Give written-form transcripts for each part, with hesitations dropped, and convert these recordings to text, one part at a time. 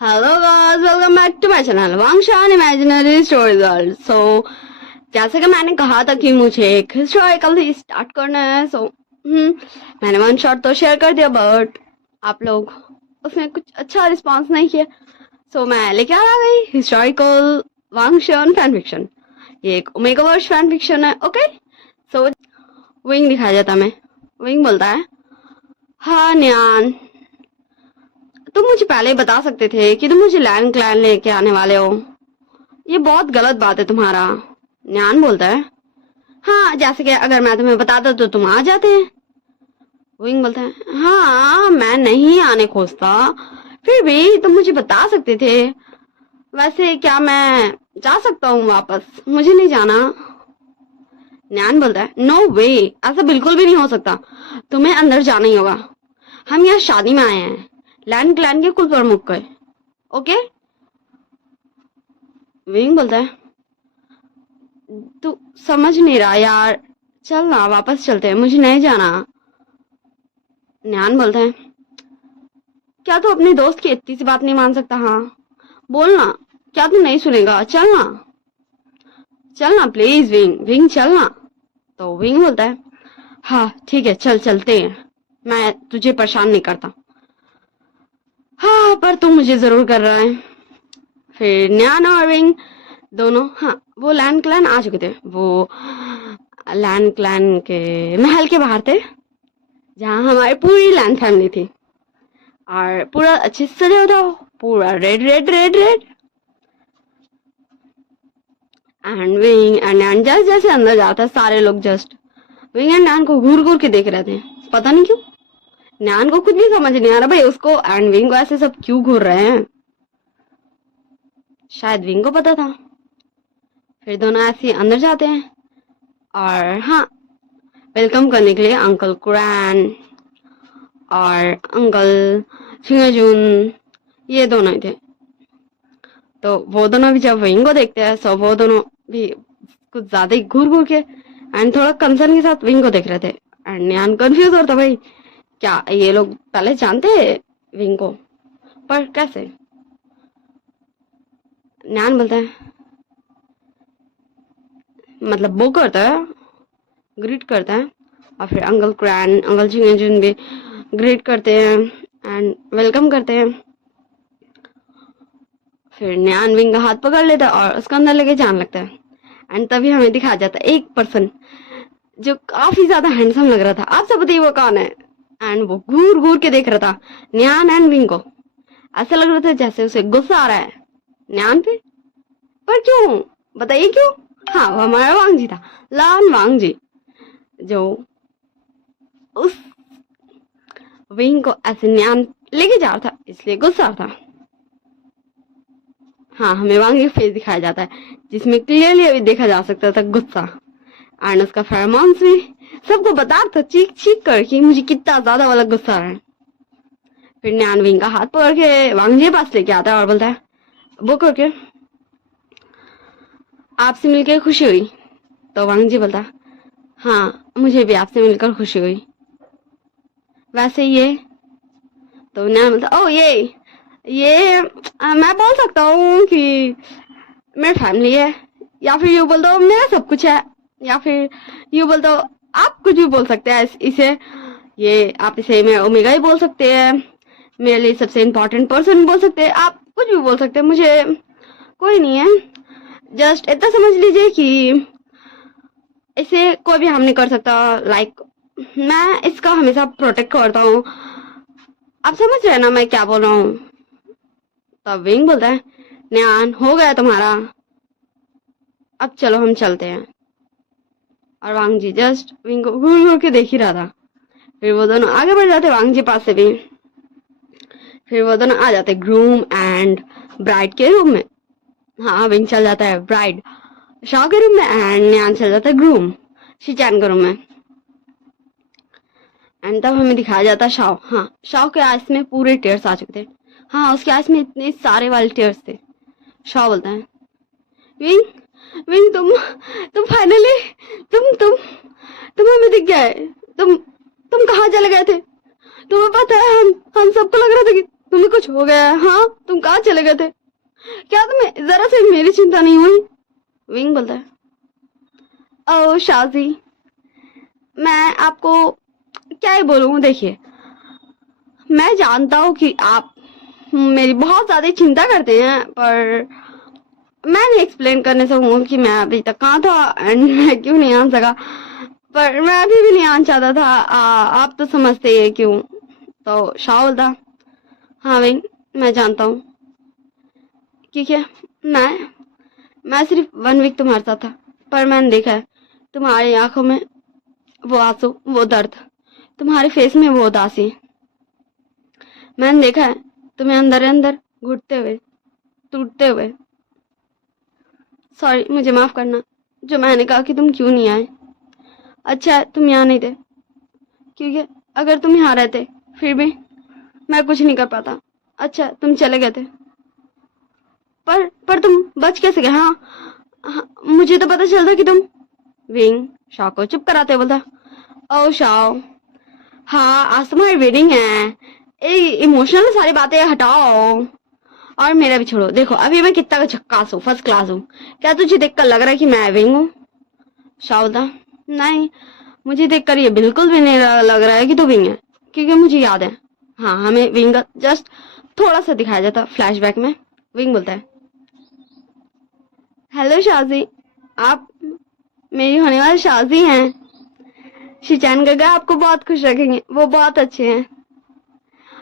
Hello guys, welcome back to my channel Wangshan imaginary story world. जैसे कि मैंने कहा था कि मुझे एक हिस्टोरिकल ही स्टार्ट करना है। मैंने वन शॉट तो शेयर कर दिया, बट आप लोग उसमें कुछ अच्छा रिस्पांस नहीं किया। मैं लेके आ गई हिस्टोरिकल वांगशान फैन फिक्शन। ये एक ओमेगावर्स फैन फिक्शन है। ओके, विंग दिखाया जाता है। मैं विंग बोलता है, हाँ न्यान, तुम मुझे पहले ही बता सकते थे कि तुम मुझे लैंड क्लैन लेके आने वाले हो। ये बहुत गलत बात है तुम्हारा। न्यान बोलता है, हाँ जैसे कि अगर मैं तुम्हें बताता तो तुम आ जाते। विंग बोलता है, हाँ मैं नहीं आने खोजता, फिर भी तुम मुझे बता सकते थे। वैसे क्या मैं जा सकता हूँ वापस? मुझे नहीं जाना। न्यान बोलता है, नो वे, ऐसा बिल्कुल भी नहीं हो सकता। तुम्हें अंदर जाना ही होगा। हम यहाँ शादी में आए हैं, लैंड क्लैन के कुल प्रमुख के। ओके। विंग बोलता है, तू समझ नहीं रहा यार, चल ना वापस चलते हैं, मुझे नहीं जाना। न्यान बोलता है, क्या तू अपने दोस्त की इतनी सी बात नहीं मान सकता? हाँ बोल ना, क्या तू नहीं सुनेगा? चल ना, चल ना प्लीज विंग, विंग चल ना। तो विंग बोलता है, हाँ ठीक है चल चलते हैं, मैं तुझे परेशान नहीं करता। हाँ पर तू मुझे जरूर कर रहा है। फिर न्यान और विंग दोनों, हाँ वो लैंड क्लैन आ चुके थे। वो लैंड क्लैन के महल के बाहर थे, जहाँ हमारी पूरी लैंड फैमिली थी, और पूरा अच्छे से सजा था, पूरा red red red red. And wing and नैन जैसे जैसे अंदर जाता है, सारे लोग जस्ट विंग एंड नैन को घूर घूर के देख रहे थे। पता नहीं क्यों नैन को खुद भी समझ नहीं आ रहा भाई उसको एंड विंग को ऐसे सब क्यों घूर रहे हैं। शायद विंग को पता था। फिर दोनों ऐसे अंदर जाते हैं, और हाँ वेलकम करने के लिए अंकल कुरैन और अंकल छिंगजून, ये दोनों ही थे। तो वो दोनों भी जब विंग को देखते हैं, सो वो दोनों भी कुछ ज्यादा ही घूर घूर के एंड थोड़ा कंसर्न के साथ विंग को देख रहे थे। एंड न्यान कंफ्यूज होता, भाई क्या ये लोग पहले जानते हैं विंग को, पर कैसे? न्यान बोलता है, मतलब वो करता है, ग्रीट करता है, और फिर अंकल क्रैन अंकल जिंगजून भी ग्रीट करते हैं एंड वेलकम करते हैं। फिर न्यान विंग का हाथ पकड़ लेता है और उसका अंदर लेके जाने लगता है। एंड तभी हमें दिखाया जाता है एक पर्सन जो काफी ज्यादा हैंडसम लग रहा था। आप सब बताइए वो कौन है? एंड वो घूर घूर के देख रहा था न्यान एंड विंग को। ऐसा लग रहा था जैसे उसे गुस्सा आ रहा है न्यान पे। पर क्यों, बताइए क्यों? हाँ वो हमारा वांग जी था, लान वांग जी, जो उस विंग को ऐसे न्यान लेके जा रहा था, इसलिए गुस्सा था। हाँ हमें वांग जी फेस दिखाया जाता है, जिसमें क्लियरली अभी देखा जा सकता था गुस्सा। एंड उसका फेरोमोन्स भी सबको बता रहा था चीख चीख कर कि मुझे कितना ज्यादा वाला गुस्सा आ रहा है। फिर न्यान विंग का हाथ पकड़ के वांग जी के पास लेके आता है और बोलता है, वो करके आपसे मिलकर खुशी हुई। तो वांग जी बोलता, हाँ मुझे भी आपसे मिलकर खुशी हुई। वैसे ये, तो न्यान बोलता, ओ ये मैं बोल सकता हूँ कि मेरी फैमिली है, या फिर यूँ बोल दो मेरा सब कुछ है, या फिर यूँ बोल दो, आप कुछ भी बोल सकते हैं इसे। ये आप इसे मैं ओमेगा ही बोल सकते हैं, मेरे लिए सबसे इम्पोर्टेंट पर्सन बोल सकते हैं, आप कुछ भी बोल सकते हैं, मुझे कोई नहीं है। जस्ट इतना समझ लीजिए कि इसे कोई भी हार्म नहीं कर सकता। लाइक मैं इसका हमेशा प्रोटेक्ट करता हूँ। आप समझ रहे हैं ना मैं क्या बोल रहा हूँ? तब विंग बोलता है, न्यान हो गया तुम्हारा, अब चलो हम चलते हैं। और वांग जी जस्ट विंग को घूर घूर के देख ही रहा था। फिर वो दोनों आगे बढ़ जाते वांग जी पास से भी। फिर वो दोनों आ जाते ग्रूम एंड ब्राइड के रूम में। हाँ विंग चल जाता है ब्राइड शाह के रूम में, एंड न्यान चल जाता है ग्रूम शिचैन के रूम में। एंड तब हमें दिखाया जाता है शाह। हाँ शाह के आइस में पूरे टेयर्स आ चुके थे। हाँ उसके आइस में इतने सारे वाले टेयर्स थे। शाह बोलता है, विंग विंग तुम फाइनली तुम हमें दिख गए। तुम कहाँ चले गए थे? तुम्हें पता है हम सबको लग रहा था कि तुम्हें कुछ हो गया है? हाँ, तुम कहाँ चले गए थे? क्या तुम्हें जरा से मेरी चिंता नहीं हुई? विंग बोलता है, ओ शाजी, मैं आपको क्या ही बोलूं। देखिए, मैं जानता हूँ कि आप मेरी बहुत ज्यादा चिंता करते हैं, पर मैं नहीं एक्सप्लेन करने से हूँ कि मैं अभी तक कहाँ था एंड मैं क्यों नहीं आन सका, पर मैं अभी भी नहीं आना चाहता था। आप तो समझते ही है क्यों। तो शाह बोलता, हाँ विंग, मैं जानता हूँ। ठीक है, मैं सिर्फ 1 वीक तुम्हारे साथ था, पर मैंने देखा है तुम्हारी आंखों में वो आंसू, वो दर्द, तुम्हारे फेस में वो उदासी। मैंने देखा है तुम्हें अंदर अंदर घुटते हुए, टूटते हुए। सॉरी, मुझे माफ करना जो मैंने कहा कि तुम क्यों नहीं आए। अच्छा है तुम यहाँ नहीं थे, क्योंकि अगर तुम यहाँ रहते फिर भी मैं कुछ नहीं कर पाता। अच्छा तुम चले गए थे, पर तुम बच कैसे गए? हाँ, हाँ, मुझे तो पता चलता कि तुम। विंग शाह को चुप कराते बोलता, ओ शाह, हाँ आज तुम्हारी वेडिंग है, इमोशनल सारी बातें हटाओ और मेरा भी छोड़ो। देखो अभी मैं कितना झक्कास हूँ, फर्स्ट क्लास हूँ। क्या तुझे देखकर लग रहा है कि मैं विंग हूँ? शाह बोलता, नहीं, मुझे देखकर ये बिल्कुल भी नहीं लग रहा है कि तू विंग है, क्योंकि मुझे याद है, हाँ, हमें विंग का जस्ट थोड़ा सा दिखाया जाता फ्लैशबैक में। विंग बोलता है, हेलो शाजी, आप मेरी होने वाली शाजी हैं। शिचान गगा आपको बहुत खुश रखेंगे, वो बहुत अच्छे हैं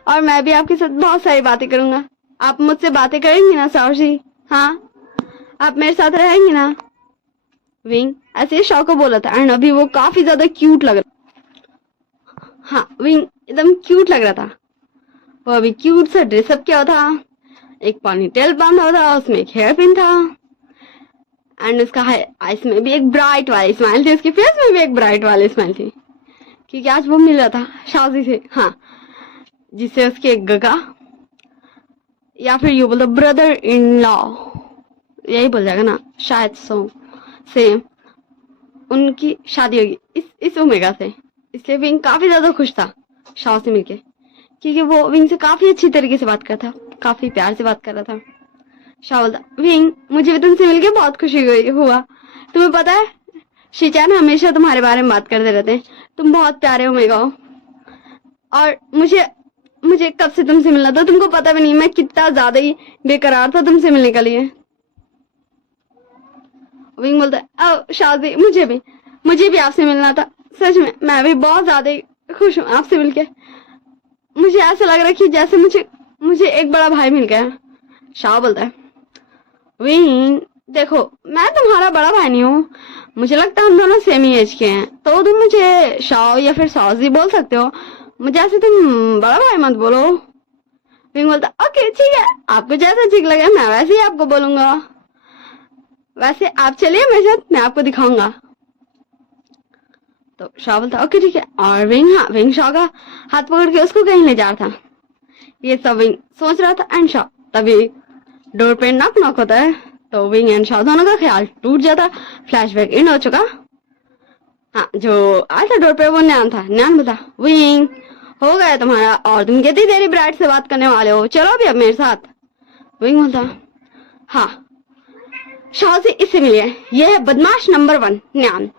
और मैं भी आपके साथ बहुत सारी बातें करूंगा। आप मुझसे बातें करेंगी ना शाओजी? हाँ, आप मेरे साथ रहेंगी ना? विंग ऐसे शॉ को बोला था एंड अभी वो काफी ज्यादा क्यूट लग रहा। हाँ, विंग एकदम क्यूट लग रहा था। वो अभी क्यूट सा ड्रेसअप किया था, एक पॉनी टेल बांधा हुआ था, उसमें एक हेयर पिन था एंड उसका आइस में भी एक ब्राइट वाली स्माइल थी, उसके फेस में भी एक ब्राइट वाली स्माइल थी, क्योंकि आज वो मिल रहा था शादी से। हाँ, जिससे उसके एक गगा या फिर यू बोल दो ब्रदर इन लॉ, यही बोल जाएगा ना शायद, सो सेम उनकी शादी होगी इस ओमेगा से। इसलिए विंग काफी ज्यादा खुश था शाह से मिलके, क्योंकि वो विंग से काफी अच्छी तरीके से बात कर रहा था, काफी प्यार से बात कर रहा था। शाह बोलता, विंग मुझे भी तुमसे मिलके बहुत खुशी हुआ। तुम्हें पता है शिचान हमेशा तुम्हारे बारे में बात करते रहते हैं, तुम बहुत प्यारे ओमेगा हो और मुझे कब से तुमसे मिलना था तुमको पता भी नहीं, मैं कितना ज्यादा ही बेकरार था तुमसे मिलने के लिए। विंग बोलता है, शादी मुझे भी आपसे मिलना था, सच में मैं भी बहुत ज्यादा खुश हूँ आपसे मिलके। मुझे ऐसा लग रहा है कि जैसे मुझे एक बड़ा भाई मिल गया। शाह बोलता है, विंग देखो, मैं तुम्हारा बड़ा भाई नहीं हूँ, मुझे लगता है हम दोनों सेम ही एज के हैं, तो तुम मुझे शाह या फिर साजी बोल सकते हो, मुझे ऐसे तुम बड़ा भाई मत बोलो। विंग बोलता, ओके ठीक है, आपको जैसा ठीक लगे मैं वैसे ही आपको बोलूंगा। वैसे आप चलिए मेरे साथ, मैं आपको दिखाऊंगा। तो शाह बोलता, ओके ठीक है। और विंग शाह का हाथ पकड़ के उसको कहीं ले जा रहा था। ये सब विंग सोच रहा था एंड शाह तभी डोर पे नॉक नॉक होता है, तो विंग एंड शाह दोनों का ख्याल टूट जाता। फ्लैशबैक इन हो चुका। हाँ, जो आया था डोर पे वो न्यान था। न्यान बोला, विंग हो गया तुम्हारा, और तुम कितनी देरी ब्राइट से बात करने वाले हो, चलो अभी अब मेरे साथ। विंग बोलता, हाँ, शाह से इससे मिलिए, यह है बदमाश नंबर 1 न्यान।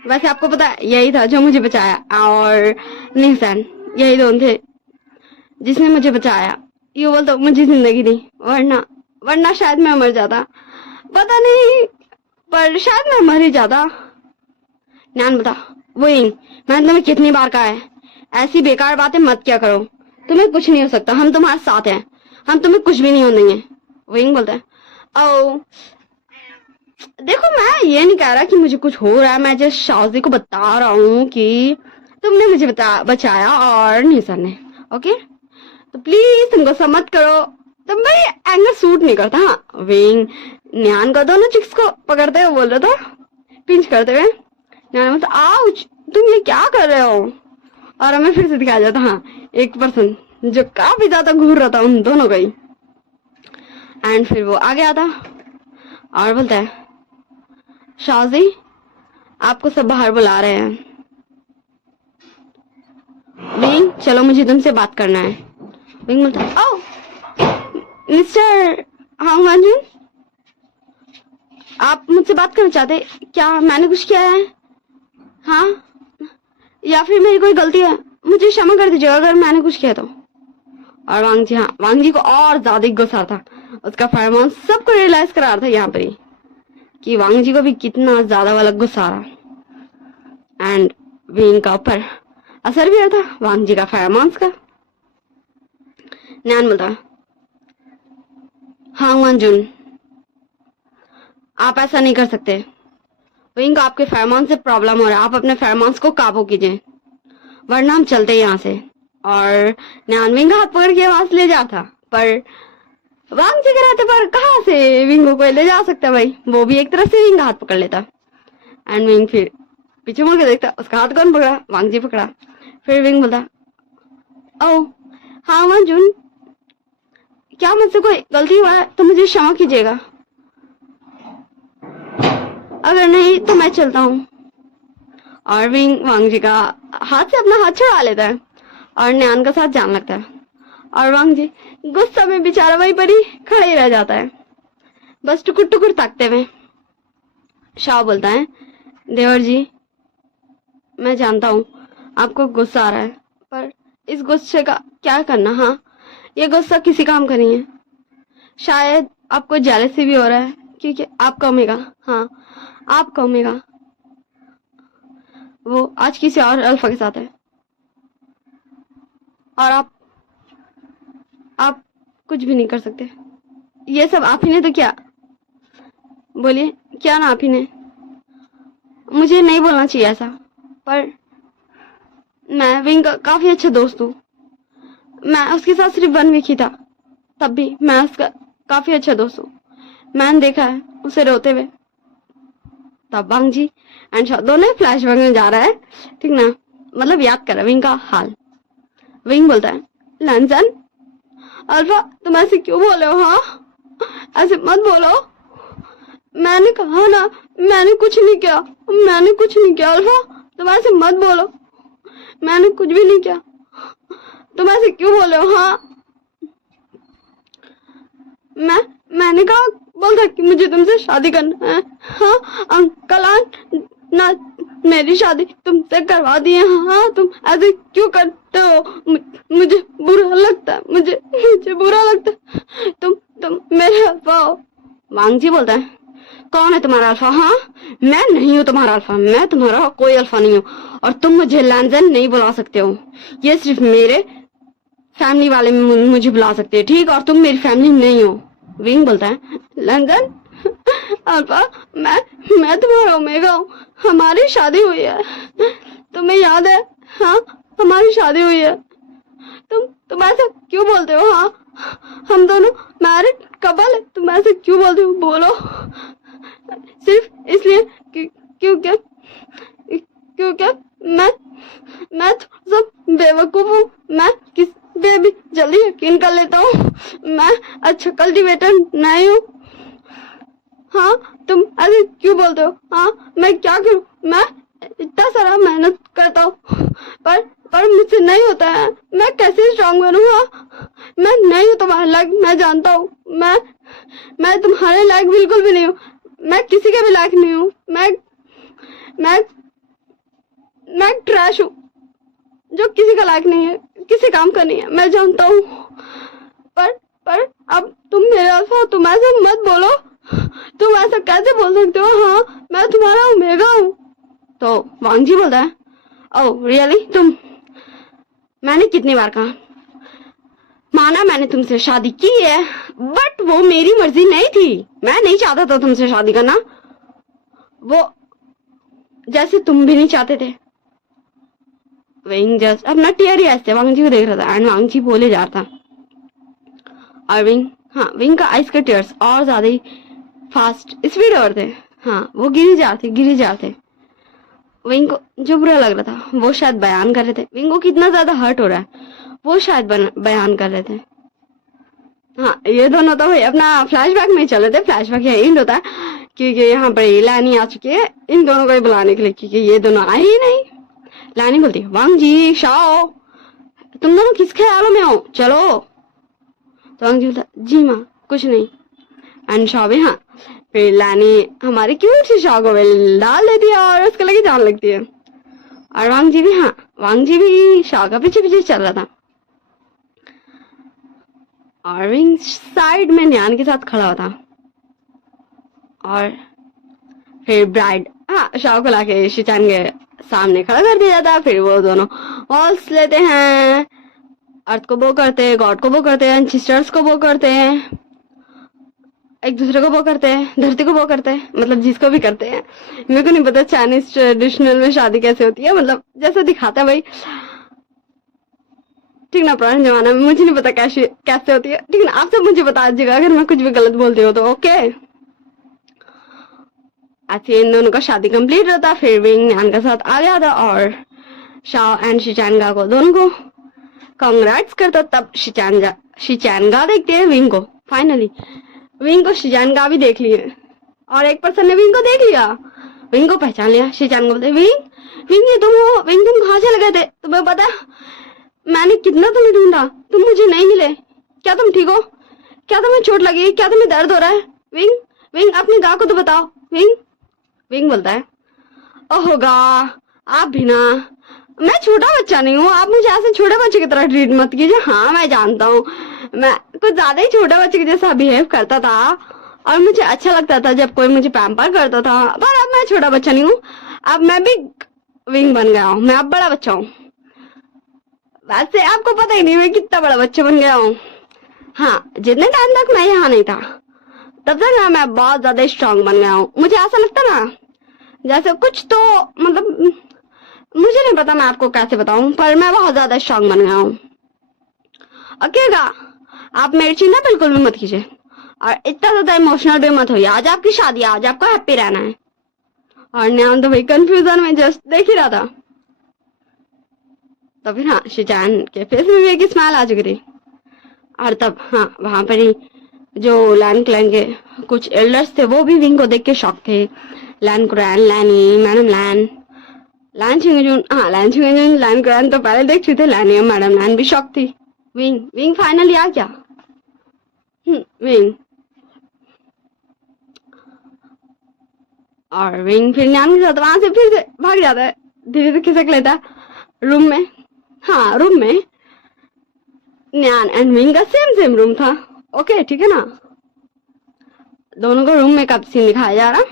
वैसे आपको पता है यही था जो मुझे बचाया, और निहसान, यही दोनों थे जिसने मुझे बचाया। ये बोल तो मुझे जिंदगी दी, वरना शायद मैं मर जाता, पता नहीं, पर शायद मैं मर ही जाता। न्यान बता, विंग मैंने तुम्हें कितनी बार कहा है ऐसी बेकार बातें मत क्या करो, तुम्हें कुछ नहीं हो सकता, हम तुम्हारे साथ हैं, हम तुम्हें कुछ भी नहीं होने देंगे। विंग बोलता है, ओ देखो, मैं ये नहीं कह रहा कि मुझे कुछ हो रहा है, मैं जस्ट शाजी को बता रहा हूँ कि तुमने मुझे बचाया और निशान ने, ओके, तो प्लीज तुम गुस्सा मत करो, तुम भाई एंगर सूट नहीं करता। हाँ, विंग न्यान का दोनों चिक्स को पकड़ते हुए बोल रहा था, पिंच करते हुए। न्यान बोलता, आउच, तुम ये क्या कर रहे हो? और हमें फिर से दिखाया जाता, हाँ, एक पर्सन जो काफी ज्यादा घूर रहा था उन दोनों का ही। एंड फिर वो आ गया था और बोलता है, शाजी आपको सब बाहर बुला रहे हैं। विंग चलो मुझे तुमसे बात करना है। विंग बोलता है ओ मिस्टर हांग वांजुन, आप मुझसे बात करना चाहते? क्या मैंने कुछ किया है? हाँ, या फिर मेरी कोई गलती है? मुझे क्षमा कर दीजिएगा अगर मैंने कुछ किया तो। और वांग जी को और ज्यादा गुस्सा था। उसका फरमान सबको रियलाइज करा रहा था यहाँ पर ही कि वांग जी को भी कितना ज्यादा वाला गुस्सा आ रहा। एंड विंग का ऊपर असर भी रहा था वांग जी का फरमान का। नैन बोलता हांग वांजुन, आप ऐसा नहीं कर सकते। विंग, आपके फरमान से प्रॉब्लम हो रहा है, आप अपने फरमान्स को काबू कीजिए वरना हम चलते हैं यहाँ से। और नैन विंग का हाथ पकड़ के वहां से ले जा था, पर वांग जी के रहते पर कहाँ से विंग को ले जा सकता भाई, वो भी एक तरफ से विंग का हाथ पकड़ लेता। एंड विंग फिर पीछे मुड़ के देखता, उसका हाथ कौन पकड़ा? वांग जी पकड़ा। फिर विंग बोलता ओ हाँ वांजुन, क्या मुझसे कोई गलती हुआ है तो मुझे क्षमा कीजिएगा, अगर नहीं तो मैं चलता हूँ। और विंग वांग जी का हाथ से अपना हाथ छुड़ा लेता है और नैन का साथ जाने लगता है। और वांग जी गुस्सा में बेचारा वहीं पर ही खड़े ही रह जाता है, बस टुकुर टुकुर ताकते हुए। शाह बोलता है देवर जी, मैं जानता हूँ आपको गुस्सा आ रहा है, पर इस गुस्से का क्या करना। हाँ, ये गुस्सा किसी काम का नहीं है। शायद आपको जेलसी भी हो रहा है क्योंकि आपका ओमेगा, हाँ आपका ओमेगा वो आज किसी और अल्फा के साथ है और आप कुछ भी नहीं कर सकते। ये सब आप ही ने तो किया। बोलिए क्या ना आप ही ने? मुझे नहीं बोलना चाहिए ऐसा, पर मैं विंग का काफी अच्छा दोस्त हूँ। मैं उसके साथ सिर्फ 1 वीक ही था, तब भी मैं उसका काफी अच्छा दोस्त हूँ। मैंने देखा है उसे रोते हुए। तब वांग जी एंड शाह दोनों फ्लैशबैक में जा रहा है, ठीक ना, मतलब याद कर रहा है विंग का हाल। विंग बोलता है लंजन अल्फा, तुम ऐसे क्यों बोले हो? हाँ, ऐसे मत बोलो। मैंने कहा ना, मैंने कुछ नहीं किया, मैंने कुछ नहीं किया अल्फा, तुम ऐसे मत बोलो, मैंने कुछ भी नहीं किया, तुम ऐसे क्यों बोले हो? हाँ, मैंने कहा बोल था कि मुझे तुमसे शादी करना है। हाँ अंकल ना, मेरी शादी तुमसे करवा दी है। हाँ, तुम ऐसे क्यों करते हो? मुझे बुरा लगता है, मुझे बुरा लगता है। तुम मेरे अल्फा हो। वांग जी बोलता है कौन है तुम्हारा अल्फा? हाँ, मैं नहीं हूँ तुम्हारा अल्फा, मैं तुम्हारा कोई अल्फा नहीं हूँ और तुम मुझे लैंजन नहीं बुला सकते हो। ये सिर्फ मेरे फैमिली वाले मुझे बुला सकते हैं, ठीक? और तुम मेरी फैमिली नहीं हो। विंग बोलता है लंदन अल्फा, मैं तुम्हारा ओमेगा हूँ, हमारी शादी हुई है, तुम्हें याद है? हाँ, हमारी शादी हुई है। तुम ऐसा क्यों बोलते हो? हाँ, हम दोनों मैरिड कपल है, तुम ऐसे क्यों बोलते हो? बोलो। सिर्फ इसलिए क्योंकि मैं सब बेवकूफ हूँ, मैं किस पे भी जल्दी यकीन कर लेता हूँ, मैं अच्छा कल्टीवेटर नहीं हूँ। हाँ, तुम ऐसे क्यों बोलते हो? हाँ, मैं क्या करूँ? मैं इतना सारा मेहनत करता हूँ पर मुझसे नहीं होता है, मैं कैसे स्ट्रांग बनूंगा? मैं नहीं हूँ तुम्हारे लायक, मैं जानता हूँ, मैं तुम्हारे लायक बिल्कुल भी नहीं हूँ, मैं किसी के भी लायक नहीं हूँ, मैं ट्रैश हूँ जो किसी का लायक नहीं है, किसी काम का नहीं है, मैं जानता हूँ। पर अब तुम मेरे अल्फा हो, तुम ऐसे मत बोलो, तुम ऐसा कैसे बोल सकते हो? हाँ, मैं तुम्हारा ओमेगा हूँ। तो वांग जी बोलता है ओह रियली, मैंने कितनी बार कहा, माना मैंने तुमसे शादी की है, बट वो मेरी मर्जी नहीं थी, मैं नहीं चाहता था तुमसे शादी करना, वो जैसे तुम भी नहीं चाहते थे। विंग जस्ट अपना टीयर ही ऐसे वांग जी को देख रहा था एंड वांग जी बोले जा रहा था और विंग का आइस के टीयर्स और ज्यादा ही फास्ट स्पीड और थे। हाँ, वो गिरी जा रहे थे। विंग को जो बुरा लग रहा था वो शायद बयान कर रहे थे, विंग को कितना ज्यादा हर्ट हो रहा है वो शायद बयान कर रहे थे। हाँ, ये दोनों तो भाई अपना फ्लैशबैक में चले थे, फ्लैशबैक यहाँ एंड होता है क्योंकि यहाँ पर लैनी आ चुकी है इन दोनों को ही बुलाने के लिए, क्योंकि ये दोनों आए ही नहीं। लैनी बोलती है वांग जी, शाओ, तुम दोनों किस ख्यालों में हो? चलो तो वांग जी बोलता जी माँ कुछ नहीं। एंड शाओ भी हाँ। फिर लानी हमारी क्यूट सी शाओ को डाल देती है और उसको लगे जान लगती है। और वांग जी भी हाँ, वांग जी भी शाओ का पीछे पीछे चल रहा था और विंग साइड में न्यान के साथ खड़ा हुआ था। और फिर ब्राइड हाँ शाओ को लाके शिचान के सामने खड़ा कर दिया जाता है। फिर वो दोनों वॉल्स लेते हैं, अर्थ को बो करते हैं, गॉड को बो करते हैं, सिस्टर्स को बो करते हैं, एक दूसरे को बो करते हैं, धरती को बो करते हैं, मतलब जिसको भी करते हैं। मेरे को नहीं पता चाइनीज ट्रेडिशनल में शादी कैसे होती है, मतलब जैसे दिखाता है भाई, ठीक ना। पुराने जमाने में मुझे नहीं पता कैसे कैसे होती है, ठीक ना। आप सब मुझे बता दीजिएगा अगर मैं कुछ भी गलत बोलती हूँ तो। ओके, ऐसे इन दोनों का शादी कंप्लीट होता। फिर विंग न्यान का साथ आ गया था और शाओ एंड शिचानगा को दोनों को कांग्रेट्स करता। तब शिचानगा देखते हैं विंग को। फाइनली विंग को शिचानगा भी देख लिए और एक पर्सन ने विंग को देख लिया, विंग को पहचान लिया। शिचानगा बोलते विंग विंग ये तुम हो? विंग तुम कहाँ से लगे थे? तुम्हें पता मैंने कितना तुम्हें ढूंढा, तुम मुझे नहीं मिले। क्या तुम ठीक हो? क्या तुम्हें चोट लगी? क्या तुम्हें दर्द हो रहा है? विंग विंग अपनी गा को तो बताओ। विंग विंग बोलता है ओहो गा आप भी ना, मैं छोटा बच्चा नहीं हूँ, आप मुझे ऐसे छोटे बच्चे की तरह ट्रीट मत कीजिए। हाँ मैं जानता हूँ मैं कुछ ज्यादा ही छोटे बच्चे के जैसा बिहेव करता था और मुझे अच्छा लगता था जब कोई मुझे पैम्पर करता था, पर अब मैं छोटा बच्चा नहीं हूँ, अब मैं भी विंग बन गया हूँ, मैं अब बड़ा बच्चा हूँ। वैसे आपको पता ही नहीं मैं कितना बड़ा बच्चा बन गया हूँ। हाँ जितने टाइम तक मैं यहाँ नहीं था तब तक ना मैं बहुत ज्यादा स्ट्रांग बन गया हूँ। मुझे ऐसा लगता ना जैसे कुछ तो मतलब मुझे नहीं पता मैं आपको कैसे बताऊं, पर मैं बहुत ज्यादा स्ट्रांग बन गया हूँ। ओकेगा आप मेरी चिंता बिल्कुल भी मत कीजिए और इतना ज्यादा इमोशनल भी मत होइए। आज आपकी शादी है, आज आपको हैप्पी रहना है। और न्यान तो भाई कंफ्यूजन में जस्ट देख ही रहा था। तो फिर हाँ शिचान के फेस में भी एक स्माइल आ चुकी थी। और तब हाँ वहां पर ही जो लैन क्लैन के कुछ एल्डर्स थे वो भी विंग को देख के शॉक थे। लैन कुरैन, लैनी, मैडम लैन, लैन छिंगजुन, हाँ लैन छिंगजुन, लैन कुरैन तो पहले देख चुके थे। लैनी और मैडम लैन भी शॉक थी। विंग विंग फाइनली आ क्या? विंग और विंग फिर न्यान के साथ वहां से फिर से भाग जाता है, धीरे धीरे खिसक लेता है रूम में। हाँ रूम में न्यान एंड विंग का सेम रूम था। ओके ठीक है ना, दोनों को रूम में कब सीन दिखाया जा रहा।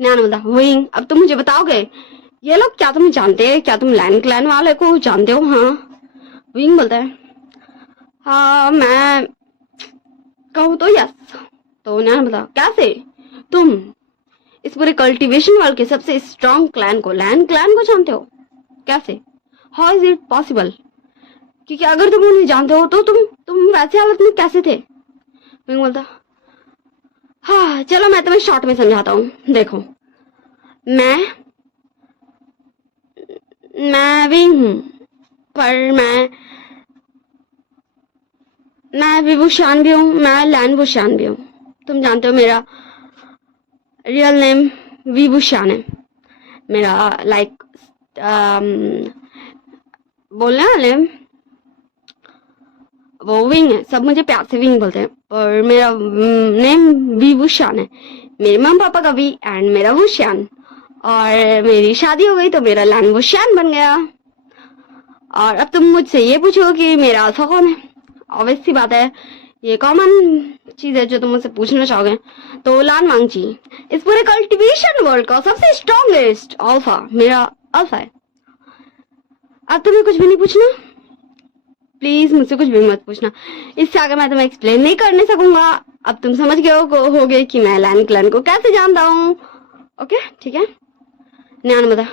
न्यान बोलता विंग अब तुम मुझे बताओगे ये लोग क्या तुम्हें जानते हैं? क्या तुम लैन क्लैन वाले को जानते हो? हाँ। विंग बोलता है हाँ मैं कहूँ तो यस। तो न्यान बोलता कैसे? तुम इस पूरे कल्टीवेशन वर्ल्ड के सबसे स्ट्रॉन्ग क्लैन को, लैन क्लैन को जानते हो? कैसे? How is it possible? क्योंकि अगर तुम उन्हें जानते हो तो तुम वैसे हालत में कैसे थे? विंग बोलता हाँ चलो मैं तुम्हें शॉर्ट में समझाता हूँ। देखो मैं विंग हूँ, पर मैं विभूषान भी हूँ, मैं लैन वुशान भी हूँ। तुम जानते हो मेरा रियल नेम विभूषान है। मेरा लाइक बोलने वाले वो विंग है, सब मुझे प्यार से विंग बोलते हैं, और मेरा नेम विभूषान है। मेरे मम्मी पापा का वी एंड मेरा वुशान, और मेरी शादी हो गई तो मेरा लैन वुशान बन गया। और अब तुम मुझसे ये पूछो कि मेरा अल्फा कौन है? ऑब्वियस सी बात है, ये कॉमन चीज है जो तुम मुझसे पूछना चाहोगे। तो लान वांगची इस पूरे कल्टीवेशन वर्ल्ड का सबसे स्ट्रॉन्गेस्ट अल्फा मेरा अल्फा है। अब तुम्हें कुछ भी नहीं पूछना, प्लीज मुझसे कुछ भी मत पूछना, इससे आगे मैं तुम्हें एक्सप्लेन नहीं करने सकूंगा। अब तुम समझ गए होगे कि मैं लैन क्लैन को कैसे जानता हूँ। ओके ठीक है। न्यान बता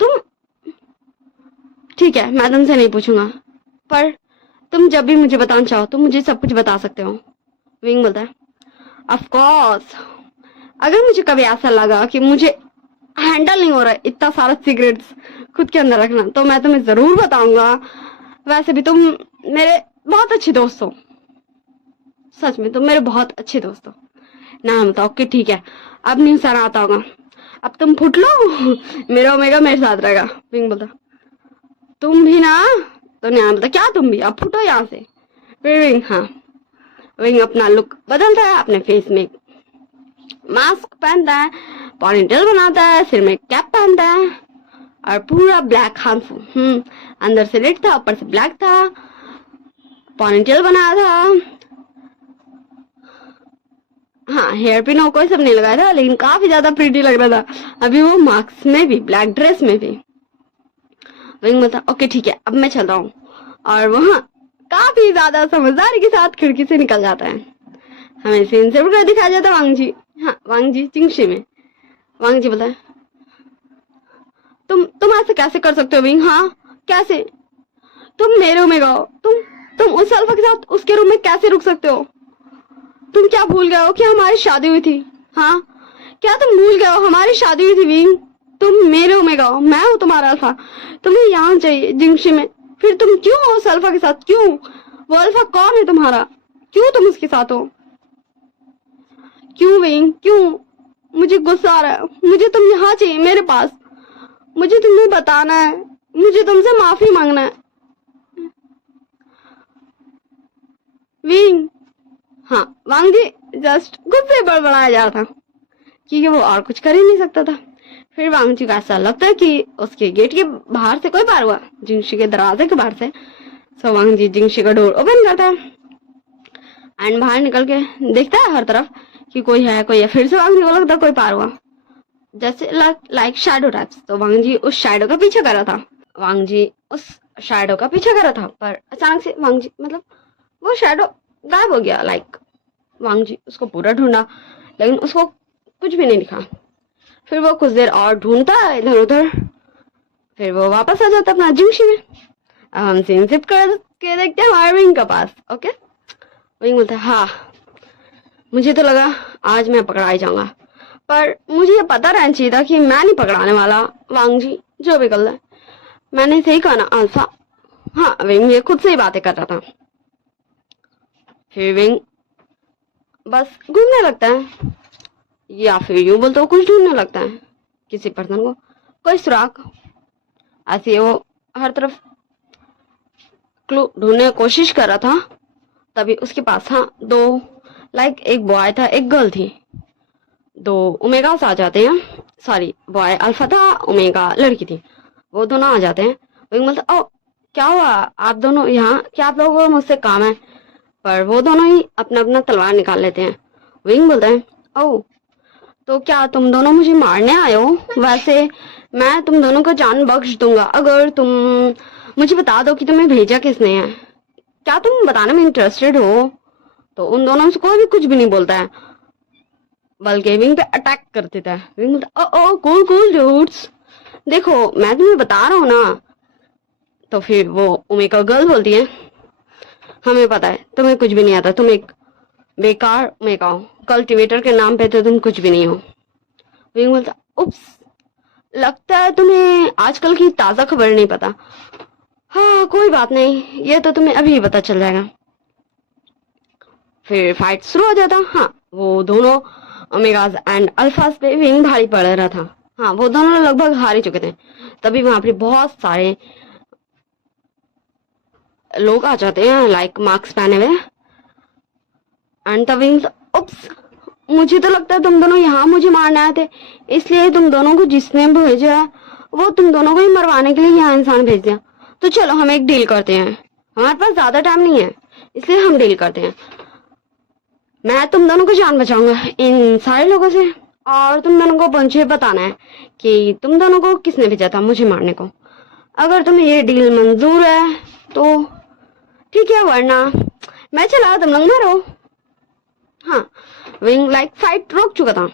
तुम ठीक है मैं तुमसे नहीं पूछूंगा, पर तुम जब भी मुझे बताना चाहो तुम मुझे सब कुछ बता सकते हो। विंग बोलता है ऑफ कोर्स, अगर मुझे कभी ऐसा लगा कि मुझे हैंडल नहीं हो रहा है इतना सारा सिगरेट्स खुद के अंदर रखना, तो मैं तुम्हें जरूर बताऊंगा। वैसे भी तुम मेरे बहुत अच्छे दोस्त हो, सच में तुम मेरे बहुत अच्छे दोस्त हो। ना बताओ कि ठीक है अब नहीं सर आता होगा, अब तुम फुट लो मेरा ओमेगा मेरे साथ रहेगा। विंग बोलता तुम भी ना? तो न्यान बोलता क्या तुम भी? अब फुटो यहाँ से। फिर विंग, हाँ, विंग अपना लुक बदलता है, अपने फेस में मास्क पहनता है, पॉनीटेल बनाता है, सिर में कैप पहनता है और पूरा ब्लैक हार्मफुल, अंदर से रेड था, ऊपर से ब्लैक था, पॉनीटेल बनाया था। हाँ, हेयर पिन और कोई सब नहीं लगाया था, लेकिन काफी ज्यादा प्रीटी लग रहा था अभी वो मास्क में भी, ब्लैक ड्रेस में भी। विंग बोलता ओके ठीक है, अब मैं चल रहा हूँ, और वहाँ काफी ज्यादा समझदारी के साथ खिड़की से निकल जाता है। हमें सीन से उड़कर दिखाया जाता है वांग जी, हाँ वांग जी चिंगशी में। वांग जी बोलता है तुम ऐसे कैसे कर सकते हो विंग, हाँ कैसे, तुम मेरे रूम में गए, तुम उस अल्फा के साथ उसके रूम में कैसे रुक सकते हो, तुम क्या भूल गए हो कि हमारी शादी हुई थी, हाँ क्या तुम भूल गए हो हमारी शादी हुई थी विंग, तुम मेरे रूम में गए, मैं हूँ तुम्हारा अल्फा, तुम्हें यहाँ चाहिए जिंगशी में, फिर तुम क्यों हो उस अल्फा के साथ, क्यों, वो अल्फा कौन है तुम्हारा, क्यों तुम उसके साथ हो, क्यों विंग क्यों, मुझे गुस्सा आ रहा है, मुझे तुम यहाँ चाहिए मेरे पास, मुझे तुम्हें बताना है, मुझे तुमसे माफी मांगना है विंग। हाँ, वांग जी जस्ट गुस्से बड़बड़ाया जा रहा था क्योंकि वो और कुछ कर ही नहीं सकता था। फिर वांग जी को ऐसा लगता है कि उसके गेट के बाहर से कोई पार हुआ, जिंगशी के दरवाजे के बाहर से। सो वांग जी जिंगशी का डोर ओपन करता है एंड बाहर निकल के देखता है हर तरफ कि कोई है कोई है। फिर से वांग जी को लगता है कोई पार हुआ, जैसे लाइक शैडो टाइप्स। तो वांग जी उस शैडो का पीछा कर रहा था, वांग जी उस शैडो का पीछा कर रहा था, पर अचानक से वांग जी मतलब वो शैडो गायब हो गया। लाइक वांग जी उसको पूरा ढूंढा लेकिन उसको कुछ भी नहीं दिखा। फिर वो कुछ देर और ढूंढता है इधर उधर, फिर वो वापस आ जाता अपना जिंगशी में। अब हम सीन शिफ्ट कर के देखते हैं हमारे विंग का पास। ओके, विंग बोलता है हाँ मुझे तो लगा आज मैं पकड़ा ही जाऊंगा, पर मुझे ये पता रहना चाहिए था कि मैं नहीं पकड़ाने वाला। वांग जी जो भी कर रहा है, मैंने सही कहा ना अल्फा। हाँ, विंग ये खुद से ही बातें कर रहा था। फिर विंग बस घूमने लगता है, या फिर यूं बोलते हो कुछ ढूंढने लगता है, किसी पर्सन को, कोई सुराग। ऐसे वो हर तरफ क्लू ढूंढने की कोशिश कर रहा था, तभी उसके पास हाँ दो, लाइक एक बॉय था एक गर्ल थी, दो ओमेगास आ जाते हैं। सॉरी, बॉय अल्फा था, ओमेगा लड़की थी, वो दोनों आ जाते हैं। विंग बोलता ओ क्या हुआ आप दोनों यहाँ, क्या आप लोगों को मुझसे काम है, पर वो दोनों ही अपना अपना तलवार निकाल लेते हैं। विंग बोलता है ओ तो क्या तुम दोनों मुझे मारने आए हो, वैसे मैं तुम दोनों को जान बख्श दूंगा अगर तुम मुझे बता दो कि तुम्हें भेजा किसने है, क्या तुम बताने में इंटरेस्टेड हो। तो उन दोनों से कोई भी कुछ भी नहीं बोलता है, बल्कि विंग पे अटैक कर देता है। विंग बोलता ओ कूल कूल डूड्स, देखो मैं तुम्हें बता रहा हूँ ना। तो फिर वो ओमेगा गर्ल बोलती है हमें पता है तुम्हें कुछ भी नहीं आता, तुम एक बेकार ओमेगा हो, कल्टीवेटर के नाम पे तो तुम कुछ भी नहीं हो। विंग बोलता उप्स, लगता है तुम्हें आजकल की ताजा खबर नहीं पता। हाँ कोई बात नहीं, ये तो तुम्हें अभी पता चल जाएगा। फिर फाइट शुरू हो जाता। हाँ, वो दोनों ओमेगाज एंड अल्फास पे विंग भारी पड़ रहा था। हाँ, वो दोनों लगभग हार ही चुके थे। तभी वहां पे बहुत सारे लोग आ जाते हैं, लाइक मास्क पहने हुए, एंड द विंग्स उप्स, मुझे तो लगता है तुम दोनों यहाँ मुझे मारने आए थे, इसलिए तुम दोनों को जिसने भेजा वो तुम दोनों को ही मरवाने के लिए यहाँ इंसान भेज दिया। तो चलो हम एक डील करते हैं, हमारे पास ज्यादा टाइम नहीं है, इसलिए हम डील करते हैं। मैं तुम दोनों को जान बचाऊंगा इन सारे लोगों से, और तुम दोनों को मुझे बताना है कि तुम दोनों को किसने भेजा था मुझे मारने को। अगर तुम्हें ये डील मंजूर है तो ठीक है, वरना मैं चला, तुम लोग मारो। हाँ, विंग लाइक फाइट रोक चुका था,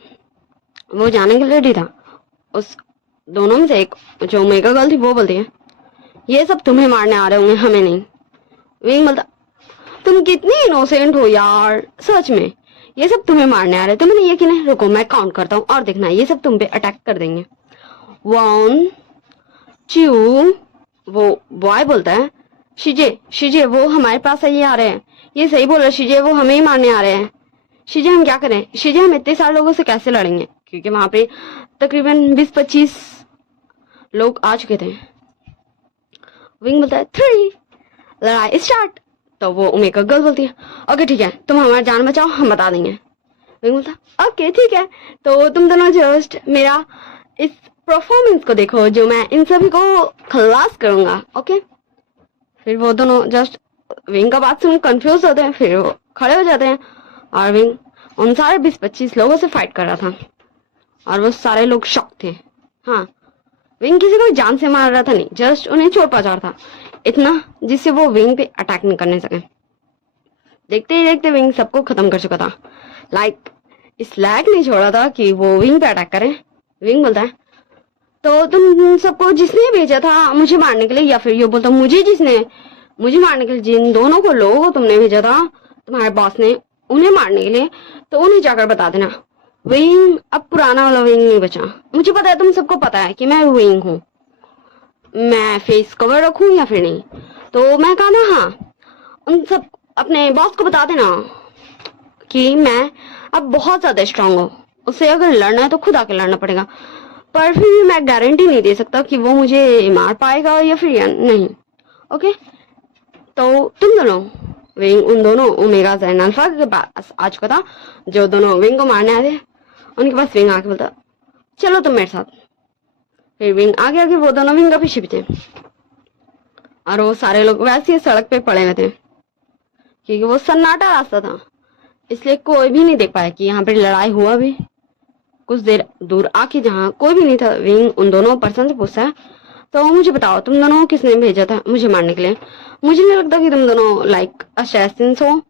वो जाने के लिए रेडी था। उस दोनों में से एक जो मेगा गर्ल थी वो बोलती है ये सब तुम्हें मारने आ रहे होंगे, हमें नहीं। विंग बोलता तुम कितनी इनोसेंट हो यार, सच में ये सब तुम्हें मारने आ रहे, तुम्हें नहीं यकीन है, रुको मैं काउंट करता हूँ और देखना ये सब तुम पे अटैक कर देंगे। 1 2, वो बॉय बोलता है शिजे वो हमारे पास सही आ रहे हैं, ये सही बोल रहा है शिजे, वो हमें ही मारने आ रहे हैं। शिजे हम क्या करें, शिजे हम इतने सारे लोगों से कैसे लड़ेंगे, क्योंकि वहां पे तकरीबन 20-25 लोग आ चुके थे। विंग बोलता है 3, लड़ाई स्टार्ट। तो वो ओमेगा गर्ल बोलती है ओके ठीक है, तुम हमारी जान बचाओ, हम बता देंगे। विंग बोलता ओके ठीक है, तो तुम दोनों जस्ट मेरा इस परफॉर्मेंस को देखो जो मैं इन सभी को खलास करूंगा। ओके, फिर वो दोनों जस्ट विंग का बात सुन कंफ्यूज होते हैं, फिर वो खड़े हो जाते हैं और विंग उन सारे 20-25 लोगों से फाइट कर रहा था और वो सारे लोग शॉक थे। हाँ, विंग किसी को भी जान से मार रहा था नहीं, जस्ट उन्हें चोट पहुंचा रहा था, इतना जिससे वो विंग पे अटैक नहीं करने सके। देखते ही देखते विंग सबको खत्म कर चुका था, लाइक इस लायक नहीं छोड़ा था कि वो विंग पे अटैक करे। विंग बोलता है तो तुम सबको जिसने भेजा था मुझे मारने के लिए, या फिर ये बोलता मुझे जिसने मुझे मारने के लिए, जिन दोनों को लोगों को तुमने भेजा था तुम्हारे बॉस ने उन्हें मारने के लिए, तो उन्हें जाकर बता देना। विंग अब पुराना वाला विंग नहीं बचा। मुझे पता है तुम सबको पता है कि मैं विंग हूँ, मैं फेस कवर रखूं या फिर नहीं, तो मैं कहा ना हाँ उन सब अपने बॉस को बता देना कि मैं अब बहुत ज्यादा स्ट्रांग हूँ, उससे अगर लड़ना है तो खुद आके लड़ना पड़ेगा, पर फिर भी मैं गारंटी नहीं दे सकता कि वो मुझे मार पाएगा या फिर या नहीं। ओके, तो तुम दोनों विंग उन दोनों ओमेगा एंड अल्फा के पास आ चुका था जो दोनों विंग को मारने आए थे। उनके पास विंग आके बोलता चलो तुम मेरे साथ। फिर विंग आगे आगे वो दोनों विंग का पीछे पीछे, और वो सारे लोग वैसे ही सड़क पे पड़े हुए थे क्योंकि वो सन्नाटा रास्ता था, इसलिए कोई भी नहीं देख पाया कि यहाँ पे लड़ाई हुआ भी। कुछ देर दूर आके जहाँ कोई भी नहीं था, विंग उन दोनों पर्सन से पूछता है तो मुझे बताओ तुम दोनों को किसने भेजा था मुझे मारने के लिए? मुझे नहीं लगता कि तुम दोनों लाइक असैसिन्स हो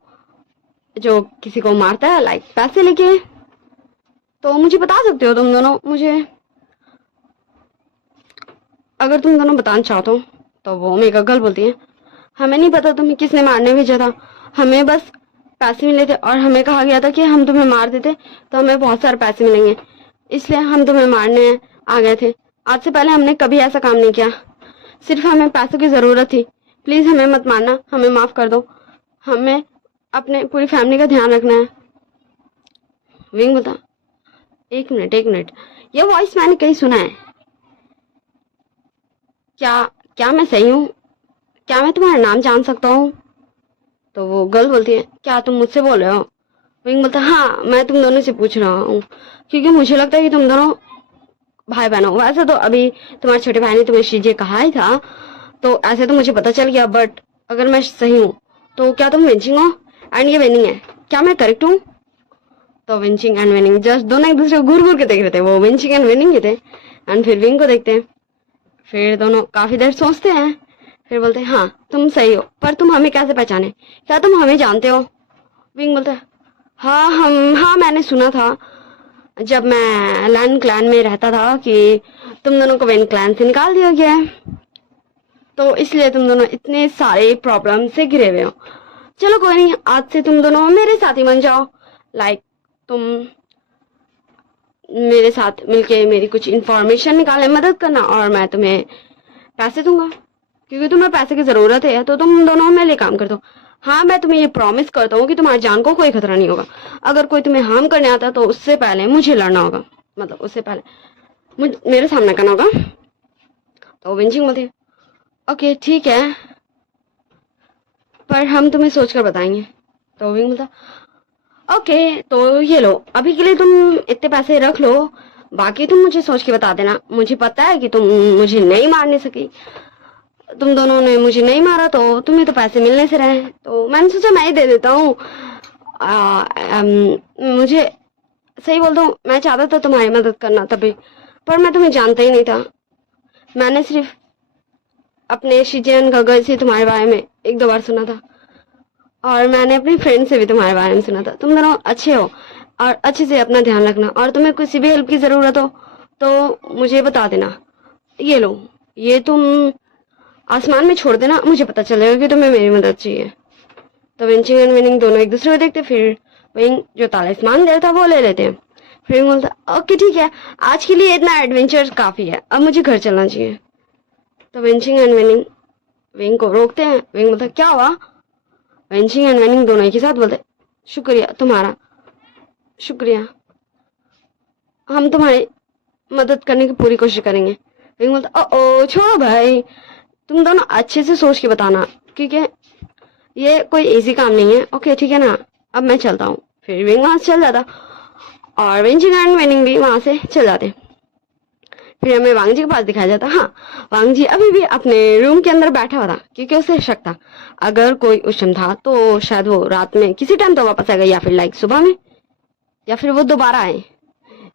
जो किसी को मारता है लाइक पैसे लेके, तो मुझे बता सकते हो तुम दोनों मुझे, अगर तुम दोनों बताना चाहते हो। तो वो ओमेगा गर्ल बोलती है हमें नहीं पता तुम्हें किसने मारने भेजा था, हमें बस पैसे मिले थे और हमें कहा गया था कि हम तुम्हें मार देते तो हमें बहुत सारे पैसे मिलेंगे, इसलिए हम तुम्हें मारने आ गए थे। आज से पहले हमने कभी ऐसा काम नहीं किया, सिर्फ हमें पैसों की जरूरत थी, प्लीज हमें मत मारना, हमें माफ कर दो, हमें अपने पूरी फैमिली का ध्यान रखना है। विंग बता एक मिनट, ये वॉइस मैंने कहीं सुना है, क्या क्या मैं सही हूँ? क्या मैं तुम्हारा नाम जान सकता हूँ? तो वो गर्ल बोलती है क्या तुम मुझसे बोल रहे हो? विंग बोलता है हाँ मैं तुम दोनों से पूछ रहा हूँ क्योंकि मुझे लगता है कि तुम दोनों भाई बहन हो। वैसे तो अभी तुम्हारे छोटे भाई ने तुम्हें शीजे कहा ही था तो ऐसे तो मुझे पता चल गया, बट अगर मैं सही हूँ तो क्या तुम विंचिंग हो एंड ये विनिंग है, क्या मैं करेक्ट हूँ? तो विंचिंग एंड विनिंग जस्ट दोनों एक दूसरे को घूर घूर के देख रहे थे, वो विंचिंग एंड विनिंग ही थे। एंड फिर विंग को देखते हैं, फिर दोनों काफी देर सोचते हैं, फिर बोलते हैं हाँ तुम सही हो, पर तुम हमें कैसे पहचाने, क्या तुम हमें जानते हो? विंग बोलता है हाँ मैंने सुना था जब मैं लैन क्लैन में रहता था कि तुम दोनों को वेन क्लैन से निकाल दिया गया है, तो इसलिए तुम दोनों इतने सारे प्रॉब्लम से घिरे हुए हो। चलो कोई नहीं, आज से तुम दोनों मेरे साथ ही बन जाओ, लाइक तुम मेरे साथ मिलके मेरी कुछ इंफॉर्मेशन निकालने में मदद करना और मैं तुम्हें पैसे दूंगा क्योंकि तुम्हें पैसे की जरूरत है, तो तुम दोनों मेरे लिए काम कर दो। हाँ मैं तुम्हें ये प्रॉमिस करता हूँ कि तुम्हारी जान को कोई खतरा नहीं होगा, अगर कोई तुम्हें हार्म करने आता तो उससे पहले मुझे लड़ना होगा, मतलब उससे पहले मेरे सामना करना होगा। तो विंचिंग बोलती है ओके ठीक है, पर हम तुम्हें सोचकर बताएंगे। तो विंग बोलता ओके तो ये लो, अभी के लिए तुम इतने पैसे रख लो, बाकी तुम मुझे सोच के बता देना। मुझे पता है कि तुम मुझे नहीं मारने सकी, तुम दोनों ने मुझे नहीं मारा तो तुम्हें तो पैसे मिलने से रहे, तो मैंने सोचा मैं ही दे देता हूँ। मुझे सही बोल दो, मैं चाहता था तुम्हारी मदद करना तभी, पर मैं तुम्हें जानता ही नहीं था, मैंने सिर्फ अपने शिजियन गगल से तुम्हारे बारे में 1-2 बार सुना था और मैंने अपने फ्रेंड से भी तुम्हारे बारे में सुना था। तुम दोनों अच्छे हो और अच्छे से अपना ध्यान रखना, और तुम्हें किसी भी हेल्प की जरूरत हो तो मुझे बता देना। ये लो, ये तुम आसमान में छोड़ देना, मुझे पता चलेगा कि तुम्हें मेरी मदद चाहिए। तो विंचिंग एंड विनिंग दोनों एक दूसरे को देखते, फिर विंग जो तालिस्मान दे था वो ले लेते हैं। फिर विंग बोलता ओके ठीक है, आज के लिए इतना एडवेंचर काफी है, अब मुझे घर चलना चाहिए। तो विंचिंग एंड विनिंग विंग को रोकते हैं। विंग बोलता क्या हुआ? विंचिंग एंड विनिंग दोनों एक ही साथ बोलते शुक्रिया, तुम्हारा शुक्रिया, हम तुम्हारी मदद करने की पूरी कोशिश करेंगे। विंग बोलता ओ छोड़ो भाई, तुम दोनों अच्छे से सोच के बताना, क्योंकि ये कोई इजी काम नहीं है, ओके ठीक है ना, अब मैं चलता हूँ। फिर विंग वहां से चल जाता और विंचिंग एंड विनिंग भी वहां से चल जाते। फिर हमें वांग जी के पास दिखाया जाता। हाँ, वांग जी अभी भी अपने रूम के अंदर बैठा हुआ था, क्योंकि उसे शक था अगर कोई उष्म था तो शायद वो रात में किसी टाइम तो वापस आएगा, या फिर लाइक सुबह में, या फिर वो दोबारा आए।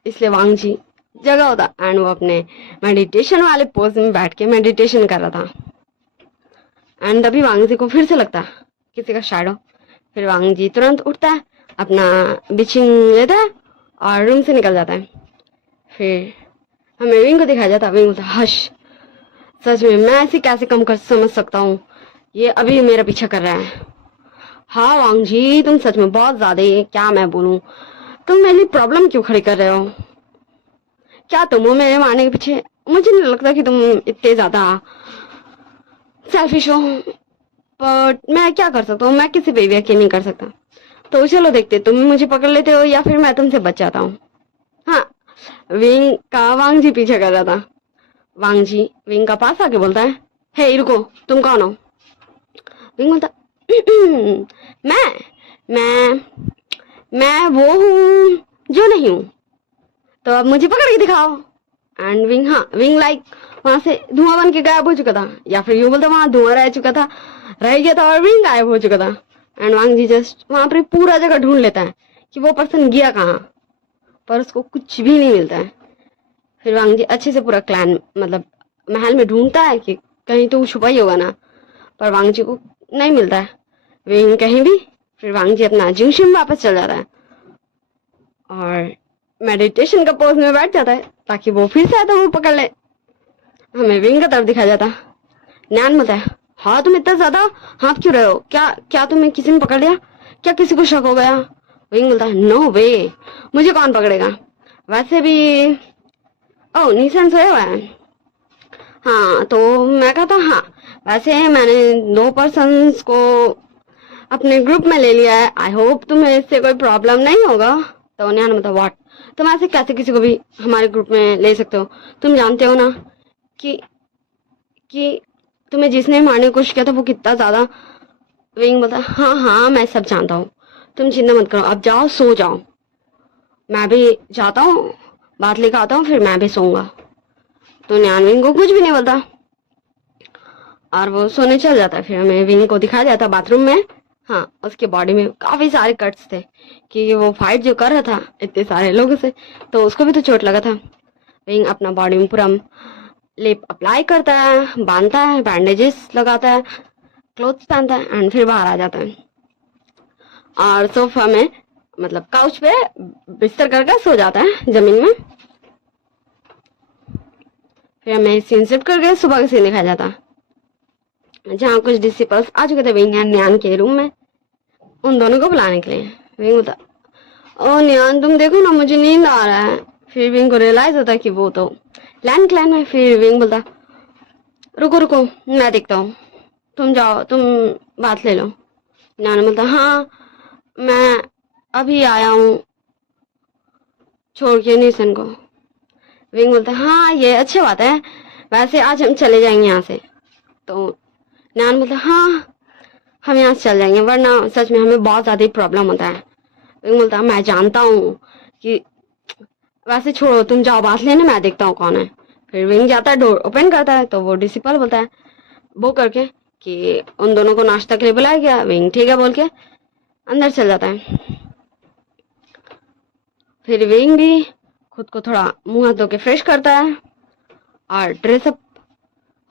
इसलिए वांग जी जगा होता एंड वो अपने मेडिटेशन वाले पोज में बैठ के मेडिटेशन कर रहा था। एंड तभी वांग जी को फिर से लगता किसी का शैडो। फिर वांग जी तुरंत उठता है, अपना बिचिंग लेता है और रूम से निकल जाता है। फिर हमें विंग को दिखाया जाता। विंग बोलता हश, सच में मैं ऐसे कैसे कम कर समझ सकता हूँ, ये अभी मेरा पीछा कर रहा है। हाँ वांग जी, तुम सच में बहुत ज्यादा ही, क्या मैं बोलूं, तुम मेरे लिए प्रॉब्लम क्यों खड़ी कर रहे हो? क्या तुम हो मेरे मारने के पीछे? मुझे नहीं लगता कि तुम इतने ज्यादा सेल्फिश हो, बट मैं क्या कर सकता हूँ, मैं किसी पे भी यकीन नहीं कर सकता। तो चलो देखते, तुम मुझे पकड़ लेते हो या फिर मैं तुमसे बच जाता हूँ। हाँ, विंग का वांग जी पीछे कर रहा था। वांग जी विंग का पास आके बोलता है, हे रुको, तुम कौन हो? विंग बोलता मैं मैं मैं वो हूँ जो नहीं हूँ, तो अब मुझे पकड़ के दिखाओ। एंड विंग, हाँ विंग लाइक वहां से धुआं बन के गायब हो चुका था, या फिर यूं बोलता वहां धुआं रह चुका था, रह गया था और विंग गायब हो चुका था। एंड वांग जी जस्ट वहां पर पूरा जगह ढूंढ लेता है कि वो पर्सन गया कहाँ, पर उसको कुछ भी नहीं मिलता है। फिर वांग जी अच्छे से पूरा क्लैन मतलब महल में ढूंढता है कि कहीं तो वो छुपा ही होगा ना, पर वांग जी को नहीं मिलता है विंग कहीं भी। फिर वांग जी अपना जिंगशिम वापस चल जाता है और मेडिटेशन का पोज में बैठ जाता है ताकि वो फिर से आता वो पकड़ ले। हमें विंग का तरफ दिखाया जाता। नैन बोलता है, हाँ तुम इतना ज्यादा हाँफ क्यों रहे हो, क्या क्या तुम्हें किसी ने पकड़ लिया, क्या किसी को शक हो गया? विंग बोलता है, नो वे, मुझे कौन पकड़ेगा, वैसे भी ओह निशान सोया हुआ है। हाँ तो मैं कहता, हाँ वैसे मैंने 2 पर्सन्स को अपने ग्रुप में ले लिया है, आई होप तुम्हें इससे कोई प्रॉब्लम नहीं होगा। तो न्यान मतलब व्हाट, तुम ऐसे कैसे किसी को भी हमारे ग्रुप में ले सकते हो, तुम जानते हो ना कि कि तुम्हें जिसने मारने की कोशिश किया था वो कितना ज्यादा। विंग बोलता, हाँ हाँ मैं सब जानता हूँ, तुम चिंता मत करो, अब जाओ सो जाओ, मैं भी जाता हूँ, बात लेकर आता हूँ, फिर मैं भी सोऊंगा। तो न्यान विंग को कुछ भी नहीं बोलता और वो सोने चल जाता है। फिर हमें विंग को दिखाया जाता बाथरूम में। हाँ, उसके बॉडी में काफी सारे कट्स थे कि वो फाइट जो कर रहा था इतने सारे लोगों से, तो उसको भी तो चोट लगा था। विंग अपना बॉडी में पूरा लेप अप्लाई करता है, बांधता है, बैंडेजेस लगाता है, क्लोथ्स पहनता है एंड फिर बाहर आ जाता है और सोफा में मतलब काउच पे बिस्तर करके सो जाता है जमीन में। फिर हमें सीन शिफ्ट करके सुबह का सीन दिखाया जाता जहाँ कुछ डिसिपल्स आ चुके थे विंग एंड न्यान के रूम में उन दोनों को बुलाने के लिए। विंग बोलता, ओ न्यान तुम देखो ना मुझे नींद आ रहा है। फिर विंग को रियलाइज होता है कि वो तो लैंड क्लैन है। फिर विंग बोलता, रुको रुको मैं देखता हूँ, तुम जाओ तुम बात ले लो। न्यान बोलता, हाँ मैं अभी आया हूँ छोड़ के निशन को। विंग बोलता, हाँ ये अच्छी बात है, वैसे आज हम चले जाएंगे यहाँ से। तो न्यान बोलता, हाँ हम यहाँ से चल जाएंगे, वरना सच में हमें बहुत ज्यादा ही प्रॉब्लम होता है। विंग बोलता, मैं जानता हूँ कि, वैसे छोड़ो तुम जाओ बात लेने, मैं देखता हूँ कौन है। फिर विंग जाता है, डोर ओपन करता है तो वो डिसिपल बोलता है वो करके कि उन दोनों को नाश्ता के लिए बुलाया गया। विंग ठीक है बोल के अंदर चल जाता है। फिर विंग भी खुद को थोड़ा मुंह हाथ धो के फ्रेश करता है और ड्रेसअप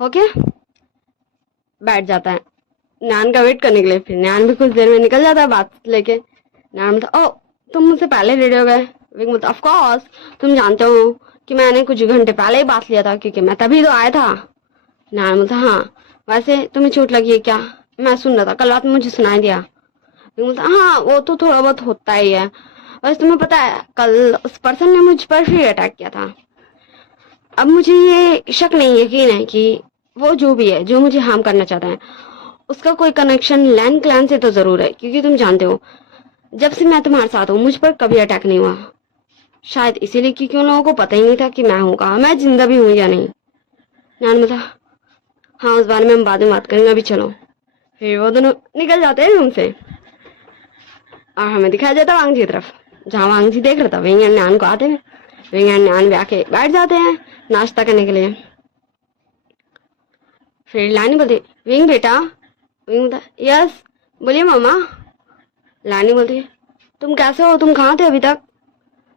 होके बैठ जाता है न्यान का वेट करने के लिए। फिर न्यान भी कुछ देर में निकल जाता है बात लेके। न्यान बोलता, ओ तुम मुझसे पहले रेडी हो गए? विंग बोलता, ऑफ कोर्स, तुम जानते हो कि मैंने कुछ घंटे पहले ही बात लिया था क्योंकि मैं तभी तो आया था। न्यान बोलता, हाँ वैसे तुम्हें चोट लगी है क्या? मैं सुन रहा था, कल रात में मुझे सुनाई दिया। विंग बोलता, हाँ वो तो थोड़ा बहुत होता ही है, बस तुम्हें पता है कल उस पर्सन ने मुझ पर फिर अटैक किया था। अब मुझे ये शक नहीं यकीन है कि वो जो भी है जो मुझे हार्म करना चाहता है उसका कोई कनेक्शन लैंड क्लैन से तो जरूर है, क्योंकि तुम जानते हो जब से मैं तुम्हारे साथ हूँ मुझ पर कभी अटैक नहीं हुआ। शायद इसीलिए क्योंकि उन लोगों को पता ही नहीं था कि मैं हूँ कहाँ, मैं जिंदा भी हूँ या नहीं। नान बोला, हाँ उस बारे में हम बाद में बात करेंगे, अभी चलो। फिर वो दोनों निकल जाते हैं रूम से और हमें दिखाया जाता है वांग जी की तरफ, जहाँ वांग जी देख रहा था विंग एंड न्यान को आते हैं। विंग एंड न्यान भी आके बैठ जाते हैं नाश्ता करने के लिए। फिर लानी बोलती विंग बेटा, विंग बोलता यस बोलिए मामा। लानी बोलती तुम कैसे हो, तुम कहाँ थे अभी तक।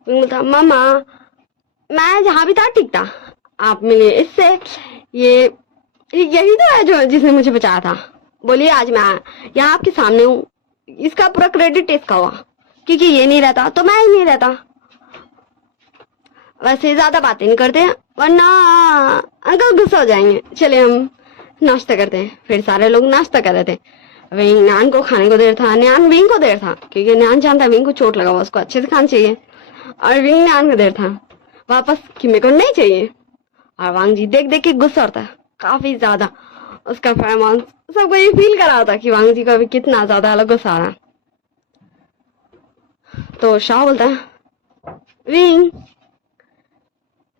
विंग बोलता मामा मैं जहाँ भी था ठीक था, आप मिले इससे, ये यही तो है जो जिसने मुझे बचाया था। बोलिए आज मैं यहाँ आपके सामने हूँ, इसका पूरा क्रेडिट इसका हुआ, क्योंकि ये नहीं रहता तो मैं ही नहीं रहता। वैसे ज्यादा बातें नहीं करते हैं वरना अंकल गुस्सा हो जाएंगे। चले हम नाश्ता करते हैं। फिर सारे लोग नाश्ता कर रहे थे। विंग न्यान को खाने को देर था, न्यान विंग को देर था, क्योंकि न्यान जानता विंग को चोट लगा हुआ, उसको अच्छे से खाना चाहिए। और विंग न्यान को देर था वापस कि मेरे को नहीं चाहिए। और वांग जी देख देख के गुस्सा होता है काफी ज्यादा। उसका फरमान सबको ये फील करा होता कि वांग जी को अभी कितना ज्यादा अलग गुस्सा आ रहा है। तो शाह बोलता है विंग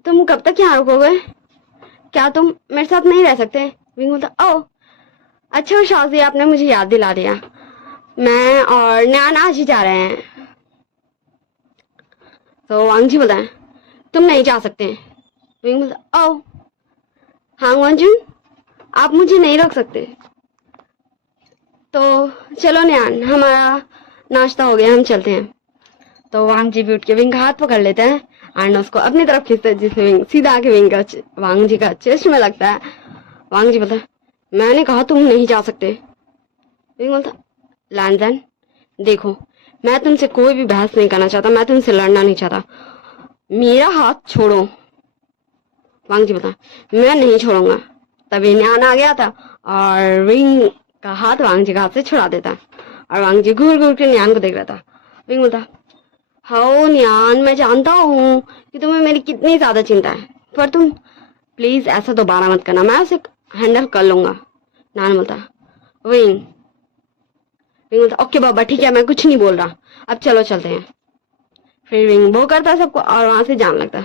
तुम कब तक यहाँ रुकोगे, क्या तुम मेरे साथ नहीं रह सकते। विंग बोलता ओ अच्छा शाह जी आपने मुझे याद दिला दिया, मैं और न्यान आज ही जा रहे हैं। तो वांग जी बोलता है तुम नहीं जा सकते। विंग बोलता ओ हाँ वंजुन आप मुझे नहीं रोक सकते। तो चलो न्यान हमारा नाश्ता हो गया, हम चलते हैं। तो वांग जी भी उठ के विंग का हाथ पकड़ लेते हैं एंड उसको अपनी तरफ खींचते हैं, जिससे विंग सीधा आके विंग का वांग जी का चेस्ट में लगता है। वांग जी बोलता है मैंने कहा तुम नहीं जा सकते। विंग बोलता लैंजन देखो मैं तुमसे कोई भी बहस नहीं करना चाहता, मैं तुमसे लड़ना नहीं चाहता, मेरा हाथ छोड़ो। वांग जी बोलता मैं नहीं छोड़ूंगा। तभी न्यान आ गया था और विंग का हाथ वांग जी का हाथ से छुड़ा देता है। और वांग जी घूर घूर के न्यान को देख रहा था। विंग बोलता हाँ न्यान मैं जानता हूँ कि तुम्हें मेरी कितनी ज्यादा चिंता है, पर तुम प्लीज ऐसा दोबारा मत करना, मैं उसे हैंडल कर लूंगा। न्यान बोलता विंग विंग बोलता ओके बाबा ठीक है मैं कुछ नहीं बोल रहा, अब चलो चलते हैं। फिर विंग वो करता सबको और वहां से जाने लगता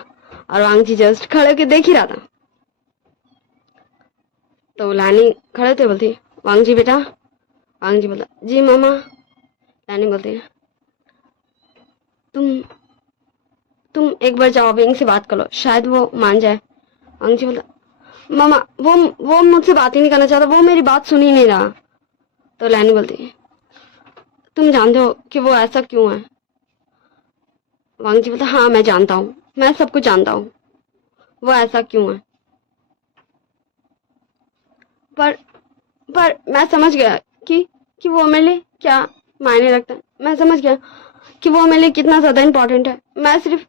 और वांग जी जस्ट खड़े होकर देख ही रहा था। तो लानी खड़े थे बोलती वांग जी बेटा। वांग जी बोलता जी मामा। लानी बोलती तुम एक बार जाओ विंग से बात करो, शायद वो मान जाए। वांग जी बोलता मामा वो मुझसे बात ही नहीं करना चाहता, वो मेरी बात सुन ही नहीं रहा। तो लानी बोलती तुम जानते हो कि वो ऐसा क्यों है। वांग जी बोलता हाँ मैं जानता हूँ, मैं सब कुछ जानता हूँ वो ऐसा क्यों है, पर मैं समझ गया कि वो मेरे लिए क्या मायने रखता है, मैं समझ गया कि वो मेरे लिए कितना ज्यादा इम्पोर्टेंट है। मैं सिर्फ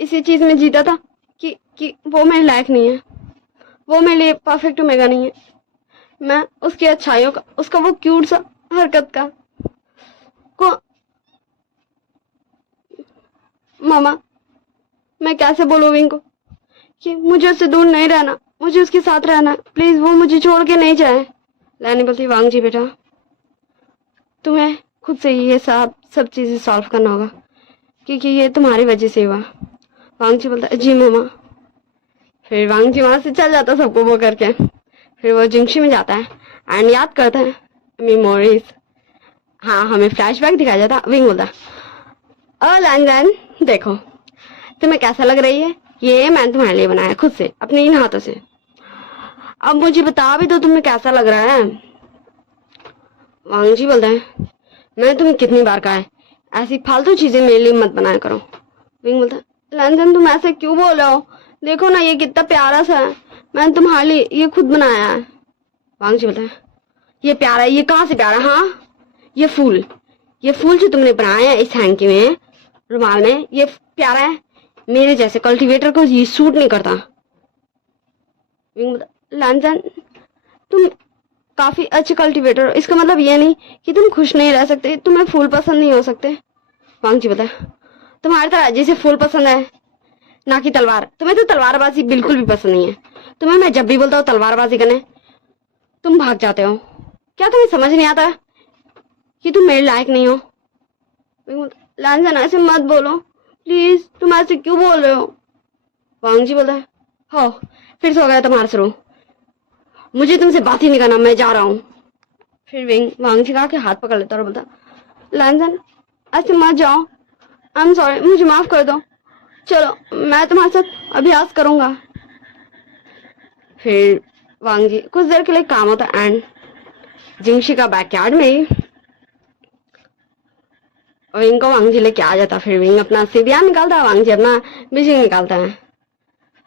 इसी चीज में जीता था कि वो मेरे लायक नहीं है, वो मेरे लिए परफेक्ट ओमेगा नहीं है। मैं उसकी अच्छाइयों का, उसका वो क्यूट सा हरकत का को मामा मैं कैसे बोलूं विंग को कि मुझे उससे दूर नहीं रहना, मुझे उसके साथ रहना, प्लीज वो मुझे छोड़ के नहीं जाए। लानी बोलती वांग जी बेटा तुम्हें खुद से ही ये सब चीजें सॉल्व करना होगा, क्योंकि ये तुम्हारी वजह से हुआ। वांग जी बोलता जी मामा। फिर वांग जी वहां से चल जाता सबको वो करके। फिर वो जिंगशी में जाता है एंड याद करता है मेमोरीज। हाँ हमें फ्लैशबैक दिखाया जाता। विंग बोलता लैंडन देखो तुम्हें कैसा लग रही है, ये मैंने तुम्हारे लिए बनाया खुद से अपने इन हाथों से, अब मुझे बता भी दो तुम्हें कैसा लग रहा है। वांग जी बोलता है मैंने तुम्हें कितनी बार कहा है ऐसी फालतू चीजें मेरे लिए मत बनाया करो। विंग बोलता है लैंडन तुम ऐसे क्यों बोल रहे हो, देखो ना ये कितना प्यारा सा है, मैंने तुम्हारे लिए ये खुद बनाया है। वांग जी बोलता है ये प्यारा है, ये कहाँ से प्यारा। हाँ ये फूल जो तुमने बनाया है इस हैंकी में रुमाल में, ये प्यारा है, मेरे जैसे कल्टीवेटर को ये सूट नहीं करता। लैंडन तुम काफी अच्छे कल्टीवेटर हो, इसका मतलब ये नहीं कि तुम खुश नहीं रह सकते, तुम्हें फूल पसंद नहीं हो सकते। वांग जी बोलता है तुम्हारी तरह जैसे फूल पसंद है ना कि तलवार, तुम्हें तो तलवारबाजी बिल्कुल भी पसंद नहीं है। तुम्हें मैं जब भी बोलता हूँ तलवारबाजी करने तुम भाग जाते हो, क्या तुम्हें समझ नहीं आता कि तुम मेरे लायक नहीं हो। लैंडन ऐसे मत बोलो प्लीज, तुम ऐसे क्यों बोल रहे हो। वांग जी बोलता है हो फिर से हो गया तुम्हारा शुरू, मुझे तुमसे बात ही नहीं करना, मैं जा रहा हूँ। फिर विंग वांगजी का के हाथ पकड़ लेता और बोलता, लैंजन ऐसे मत जाओ, आई एम सॉरी, मुझे माफ कर दो, चलो मैं तुम्हारे साथ अभ्यास करूंगा। फिर वांगजी कुछ देर के लिए काम होता एंड जिंगशी का बैकयार्ड में ही विंग को वांगजी लेके आ जाता। फिर विंग अपना सीढ़ियाँ निकालता, वांगजी अपना बिजिंग निकालता है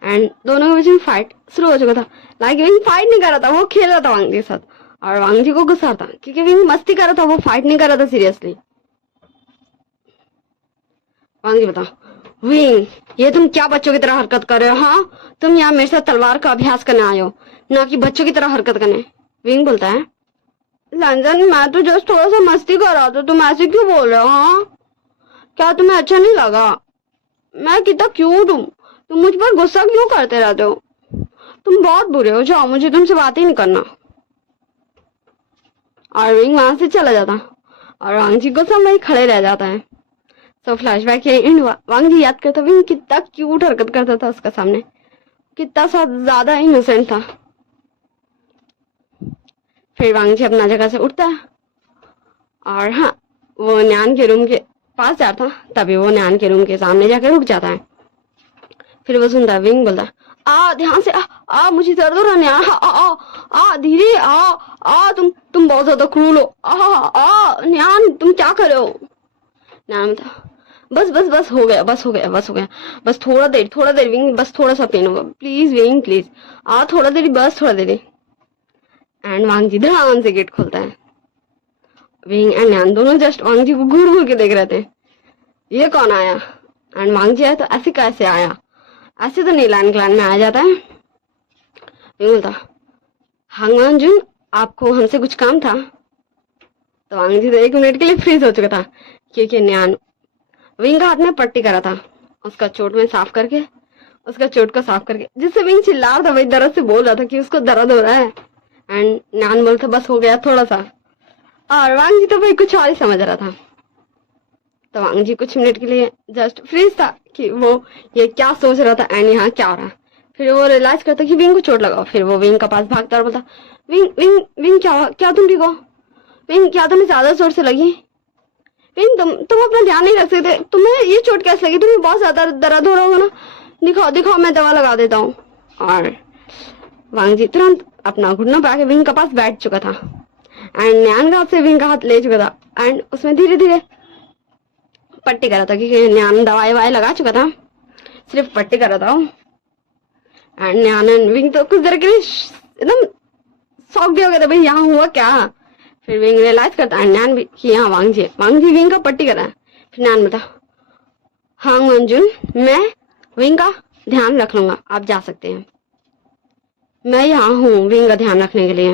एंड दोनों के बीच में फाइट शुरू हो चुका था। लाइक विंग फाइट नहीं कर रहा था, वो खेल रहा था वांगजी के साथ और वांगजी को गुस्सा था क्योंकि विंग मस्ती कर रहा था, वो फाइट नहीं कर रहा था सीरियसली। वांगजी बता, विंग ये तुम क्या बच्चों की तरह हरकत कर रहे हो? हाँ, तुम यहाँ मेरे साथ तलवार का अभ्यास करने आए हो, ना कि बच्चों की तरह हरकत करने। विंग बोलता है, लंजन मैं तो जस्ट थोड़ा सा मस्ती कर रहा था, तुम ऐसे क्यों बोल रहे हो? हाँ, क्या तुम्हें अच्छा नहीं लगा? मैं कितना क्यूट हूँ, तुम मुझ पर गुस्सा क्यों करते रहते हो? तुम बहुत बुरे हो, जाओ, मुझे तुमसे बात ही नहीं करना। और विंग वहां से चला जाता और वांगजी को सब वही खड़े रह जाता है। तो फ्लैशबैक के एंड वांगजी याद करता विंग कितना क्यूट हरकत करता था उसका सामने, कितना सा ज्यादा इनोसेंट था। फिर वांगजी अपना जगह से उठता है और हाँ, वो न्यान के रूम के पास जाता, तभी वो न्यान के रूम के सामने जाकर रुक जाता है। फिर वो सुनता है विंग बोलता, आ ध्यान से, आ मुझे दर्द हो रहा न्यान, आ धीरे, आ तुम बहुत ज्यादा क्रूर हो, आ न्यान तुम क्या कर रहे हो? न्यान बोलता, बस हो गया, बस थोड़ा देर विंग, बस थोड़ा सा पेन होगा, प्लीज विंग प्लीज, थोड़ा देर, बस थोड़ा देर। एंड वांगजी ध्यान से गेट खोलता है। विंग एंड न्यान दोनों जस्ट वांगजी को घूर घूर के देख रहे थे, ये कौन आया? एंड वांगजी आया तो ऐसे कैसे आया? ऐसे तो नहीं लाइन क्लान में आ जाता है। विंग बोलता, हांगवान जुन आपको हमसे कुछ काम था? तो वांगजी तो 1 मिनट के लिए फ्रीज हो चुका था क्योंकि न्यान विंग का हाथ में पट्टी करा था, उसका चोट को साफ करके, जिससे विंग चिल्ला रहा था, वही दर्द से बोल रहा था कि उसको दर्द हो रहा है। एंड न्यान बोलता, बस हो गया थोड़ा सा, और वांगजी तो भाई कुछ और ही समझ रहा था। तो वांगजी कुछ मिनट के लिए जस्ट फ्रीज था कि वो ये क्या सोच रहा था एंड यहाँ क्या हो रहा है। फिर वो रियलाइज करता कि विंग को चोट लगा। फिर वो विंग के पास भागता और बोलता, विंग क्या तुम ठीक हो? विंग क्या तुम्हें ज्यादा चोट से लगी? विंग तुम अपना ध्यान नहीं रख सकते, तुम्हें ये चोट कैसे लगी? तुम्हें बहुत ज्यादा दर्द हो रहा होगा ना, दिखाओ मैं दवा लगा देता हूँ। और वांगजी तुरंत अपना घुटना पे आके विंग के पास बैठ चुका था एंड न्यान का हाथ से विंग का हाथ ले चुका था एंड उसमें धीरे धीरे पट्टी कर रहा था क्योंकि न्यान दवाई ववाई लगा चुका था, सिर्फ पट्टी कर रहा था। एंड न्यान एंड विंग तो कुछ देर के लिए एकदम शॉक भी हो गया था, भाई यहाँ हुआ क्या? फिर विंग रियलाइज करता है न्यान भी कि यहाँ वांगजी विंग का पट्टी कर रहा है। फिर न्यान बता, हाँ मंजुन, मैं विंग का ध्यान रख लूंगा, आप जा सकते हैं, मैं यहाँ हूँ विंग का ध्यान रखने के लिए।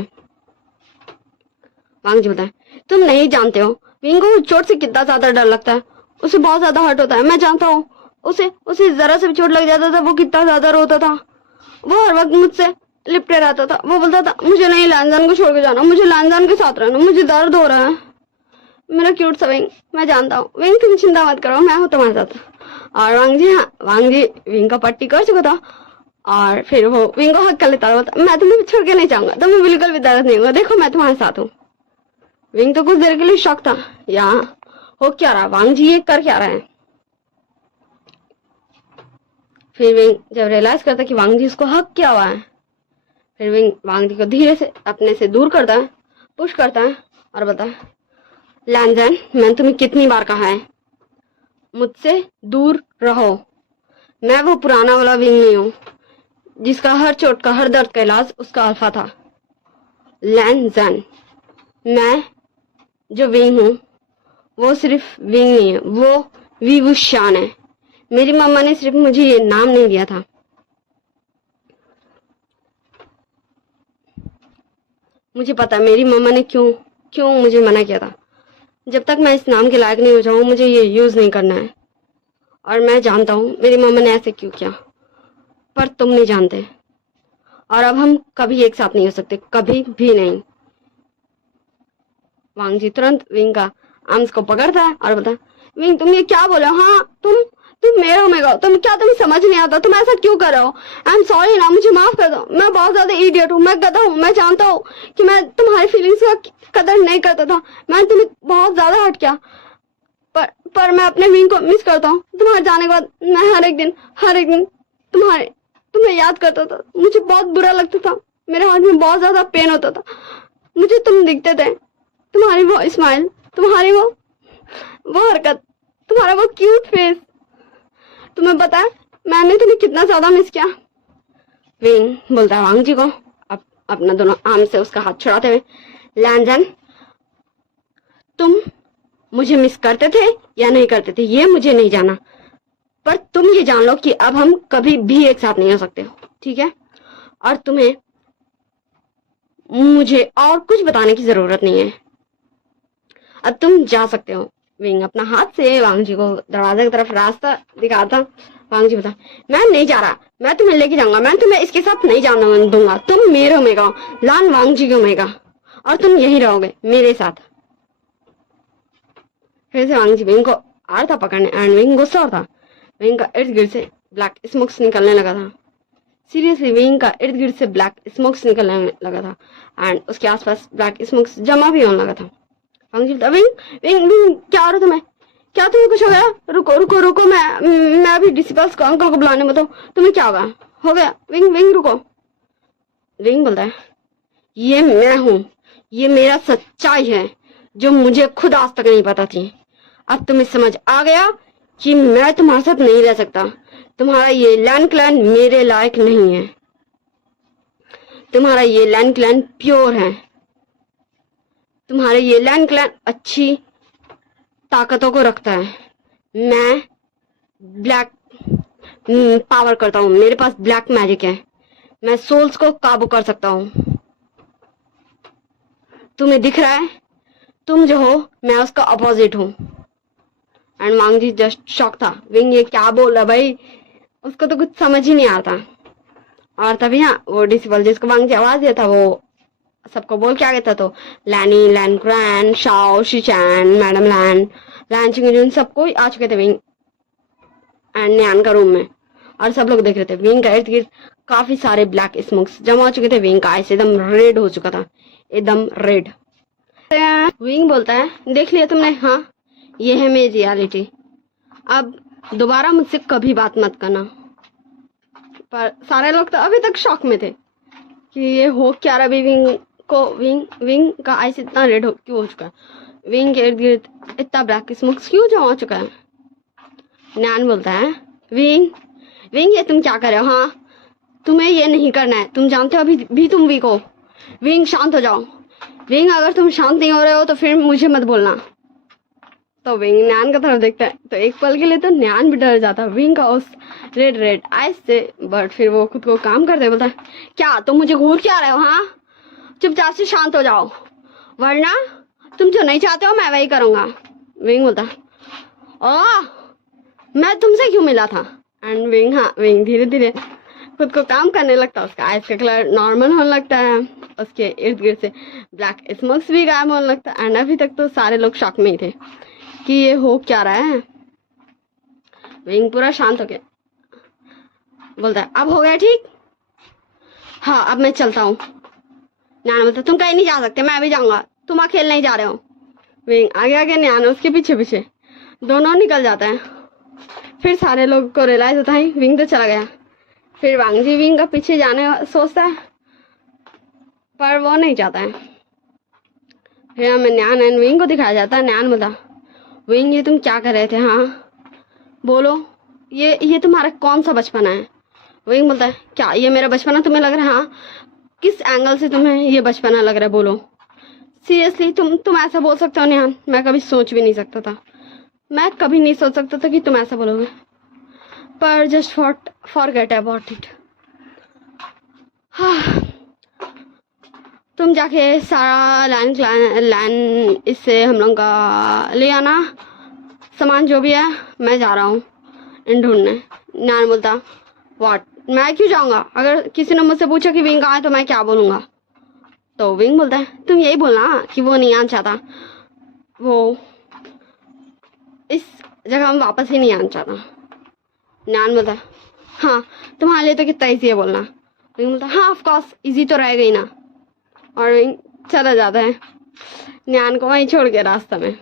वांगजी बताए, तुम नहीं जानते हो विंग को चोट से कितना ज्यादा डर लगता है, उसे बहुत ज्यादा हर्ट होता है, मैं जानता हूँ। उसे जरा से भी चोट लग जाता था वो कितना ज्यादा रोता था, वो हर वक्त मुझसे लिपटे रहता था, वो बोलता था मुझे नहीं लैंजन को छोड़ के जाना, मुझे लैंजन के साथ रहना, मुझे दर्द हो रहा है। मेरा क्यूट सा विंग, मैं जानता हूँ विंग, तुम चिंता मत करो, मैं हूँ तुम्हारे साथ। और वांगजी विंग का पट्टी कर चुका था और फिर वो विंग को हक कर लेता था, मैं तुम्हें छोड़ के नहीं जाऊंगा, तुम्हें बिल्कुल भी दर्द नहीं होगा, देखो मैं तुम्हारे साथ हूँ। विंग तो कुछ देर के लिए शॉक था, यहाँ हो क्या रहा, वांगजी ये कर क्या रहा है। फिर विंग जब रियलाइज करता कि वांगजी उसको हक किया हुआ है, फिर विंग वांगजी को धीरे से अपने से दूर करता है, पुश करता है और बोलता है, लैंजन मैंने तुम्हें कितनी बार कहा है मुझसे दूर रहो, मैं वो पुराना वाला विंग नहीं हूँ जिसका हर चोट का हर दर्द का इलाज उसका अल्फा था। लैंजन, मैं जो विंग हूँ वो सिर्फ विंग नहीं है, वो विवुशान है। मेरी मम्मा ने सिर्फ मुझे ये नाम नहीं दिया था, मुझे पता है मेरी मम्मा ने क्यों मुझे मना किया था। जब तक मैं इस नाम के लायक नहीं हो जाऊं मुझे ये यूज नहीं करना है, और मैं जानता हूँ मेरी मम्मा ने ऐसे क्यों किया, पर तुम नहीं जानते, और अब हम कभी एक साथ नहीं हो सकते, कभी भी नहीं। वांगजी तुरंत विंग का आर्म्स को पकड़ता है और बोलता है, विंग तुम ये क्या बोले? हाँ, तुम मेरे हो मेगा, तुम्हें समझ नहीं आता, तुम ऐसा क्यों कर रहे हो? आई एम सॉरी ना, मुझे माफ कर दो, मैं बहुत ज्यादा इडियट हूँ, मैं गधा हूँ, मैं जानता हूँ कि मैं तुम्हारी फीलिंग्स का कदर नहीं करता था, मैंने तुम्हें बहुत ज्यादा हर्ट किया, पर मैं अपने विंग को मिस करता हूँ। तुम्हारे जाने के बाद मैं हर एक दिन तुम्हें याद करता था, मुझे बहुत बुरा लगता था, मेरे हाथ में बहुत ज्यादा पेन होता था, मुझे तुम दिखते थे, तुम्हारी वो स्माइल, तुम्हारी वो हरकत, तुम्हारा वो क्यूट फेस, तुम्हें पता है मैंने तुम्हें कितना ज्यादा मिस किया। विंग बोलता है वांग जी को अपना दोनों आर्म से उसका हाथ छुड़ाते हुए, लैंजन तुम मुझे मिस करते थे या नहीं करते थे ये मुझे नहीं जाना, पर तुम ये जान लो कि अब हम कभी भी एक साथ नहीं हो सकते, ठीक है? और तुम्हें मुझे और कुछ बताने की जरूरत नहीं है, अब तुम जा सकते हो। विंग अपना हाथ से वांग जी को दरवाजे की तरफ रास्ता दिखाता। वांग जी बता, मैं नहीं जा रहा, मैं तुम्हें लेके जाऊंगा, मैं तुम्हें इसके साथ नहीं जाने दूंगा, तुम मेरे ओमेगा, लान वांग जी के ओमेगा, और तुम यहीं रहोगे मेरे साथ। फिर से वांग जी विंग को आ रहा था पकड़ने, एंड विंग गुस्सा हो था। विंग का इर्द गिर्द से ब्लैक स्मोक्स निकलने लगा था, सीरियसली विंग का इर्द गिर्द से ब्लैक स्मोक्स निकलने लगा था, एंड उसके आसपास ब्लैक स्मोक्स जमा भी होने लगा था। वांग जी विंग विंग विंग क्या हो रहा तुम्हें, क्या तुम्हें कुछ हो गया? रुको रुको रुको, मैं अभी डिसिपल्स को अंकल को बुलाने में, तो तुम्हें क्या हो गया? विंग विंग रुको। विंग बोलता है, ये मैं हूँ, ये मेरा सच्चाई है जो मुझे खुद आज तक नहीं पता थी, अब तुम्हें समझ आ गया कि मैं तुम्हारे साथ नहीं रह सकता, तुम्हारा ये लैंड क्लैन मेरे लायक नहीं है, तुम्हारा ये लैंड क्लैन प्योर है, तुम्हारा ये लैंड क्लैन अच्छी ताकतों को रखता है, मैं ब्लैक पावर करता हूँ, मेरे पास ब्लैक मैजिक है, मैं सोल्स को काबू कर सकता हूँ, तुम्हें दिख रहा है, तुम जो हो मैं उसका अपोजिट हूँ। And Wang ji just shock था, विंग ये क्या बोल रहा भाई, उसको तो कुछ समझ ही नहीं आता। और तभी हाँ वो डिसिबल जिसको वांग जी आवाज दिया था वो सबको बोल के आ गया था, तो लैनी, लैन ग्रैन, शाओ, शिचैन, मैडम लैन चिंगजून सबको आ चुके थे विंग एंड न्यान का रूम में, और सब लोग देख रहे थे। विंग का इर्द गिर्द काफी सारे ब्लैक स्मोक्स जमा हो चुके थे, विंग का आइस एकदम रेड हो चुका था, एकदम रेड। विंग बोलता है, देख लिया तुमने, हाँ ये है मेरी रियलिटी, अब दोबारा मुझसे कभी बात मत करना। पर सारे लोग तो अभी तक शॉक में थे कि ये हो क्या रहा, विंग का आइस इतना रेड क्यों हो चुका है, विंग के इर्द गिर्द इतना ब्लैक स्मोक्स क्यों जमा हो चुका है। न्यान बोलता है, विंग ये तुम क्या कर रहे हो? हाँ तुम्हें ये नहीं करना है, तुम जानते हो अभी भी तुम वीक हो, विंग शांत हो जाओ, विंग अगर तुम शांत नहीं हो रहे हो तो फिर मुझे मत बोलना। तो विंग न्यान का तरफ देखता है, तो एक पल के लिए तो न्यान भी डर जाता है विंग का उस रेड आइस से, बट फिर वो खुद को काम करते बोलता है, क्या तुम मुझे घूर के आ रहे हो? हाँ चुपचाप से शांत हो जाओ, वरना तुम जो नहीं चाहते हो मैं वही करूंगा। विंग बोलता, ओह मैं तुमसे क्यों मिला था? एंड विंग धीरे धीरे खुद को काम करने लगता है, उसका आइस का कलर नॉर्मल होने लगता है, उसके इर्द गिर्द से ब्लैक स्मोक्स भी गायब होने लगता है। एंड अभी तक तो सारे लोग शॉक में ही थे कि ये हो क्या रहा है। विंग पूरा शांत हो गया, बोलता है, अब हो गया ठीक? हाँ अब मैं चलता हूँ। न्यान बोलता, तुम कहीं नहीं जा सकते, मैं अभी जाऊंगा, तुम अकेले नहीं जा रहे हो। विंग आगे आगे, न्यान उसके पीछे पीछे, दोनों निकल जाते हैं। फिर सारे लोग को रियलाइज होता है विंग तो चला गया। फिर वांग जी विंग का पीछे जाने सोचता है, पर वो नहीं चाहता है। फिर हमें न्यान एंड विंग को दिखाया जाता है। न्यान बोला, विंग ये तुम क्या कर रहे थे? हाँ बोलो, ये तुम्हारा कौन सा बचपना है? विंग बोलता है, क्या ये मेरा बचपना तुम्हें लग रहा है? हाँ किस एंगल से तुम्हें ये बचपना लग रहा है, बोलो सीरियसली। तुम ऐसा बोल सकते हो न्यान? मैं कभी सोच भी नहीं सकता था, मैं कभी नहीं सोच सकता था कि तुम ऐसा बोलोगे, पर जस्ट फॉरगेट अबाउट इट। हाँ तुम जाके सारा लैन इससे हम लोग का ले आना, सामान जो भी है, मैं जा रहा हूँ इन ढूंढने। न्यान बोलता, व्हाट, मैं क्यों जाऊंगा? अगर किसी ने मुझसे पूछा कि विंग कहाँ है तो मैं क्या बोलूंगा? तो विंग बोलता है, तुम यही बोलना कि वो नहीं आना चाहता, वो इस जगह में वापस ही नहीं आना चाहता। न्यान बोलता हाँ तुम्हारे लिए तो कितना ईजी है बोलना। विंग बोलता हाँ ऑफ कोर्स इजी तो रह गई ना, और विंग चला जाता है न्यान को वहीं छोड़ के रास्ता में।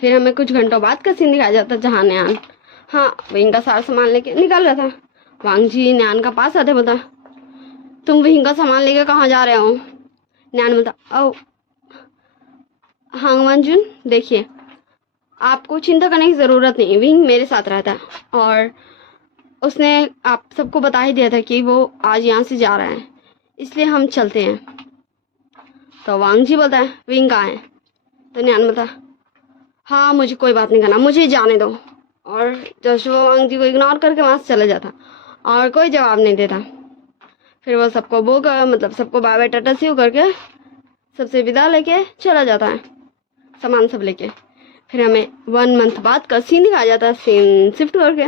फिर हमें कुछ घंटों बाद का सीन दिखाया जाता है जहाँ न्यान विंग का सारा सामान लेके निकल रहा था। वांग जी न्यान का पास आते बोलता तुम विंग का सामान लेके कहाँ जा रहे हो। न्यान बोलता ओ हांग मंजुन देखिए आपको चिंता करने की ज़रूरत नहीं, विंग मेरे साथ रहता है और उसने आप सबको बता ही दिया था कि वो आज यहाँ से जा रहा है, इसलिए हम चलते हैं। तो वांग जी बोलता है विंग कहाँ है। तो न्यान बोलता हाँ मुझे कोई बात नहीं करना, मुझे जाने दो। और जब वो वांग जी को इग्नोर करके वहाँ से चला जाता और कोई जवाब नहीं देता। फिर वो सबको बाय बाय टाटा सी करके सबसे विदा लेके चला जाता है सामान सब लेके। फिर हमें 1 मंथ बाद का सीन दिखाया जाता है, सीन शिफ्ट करके।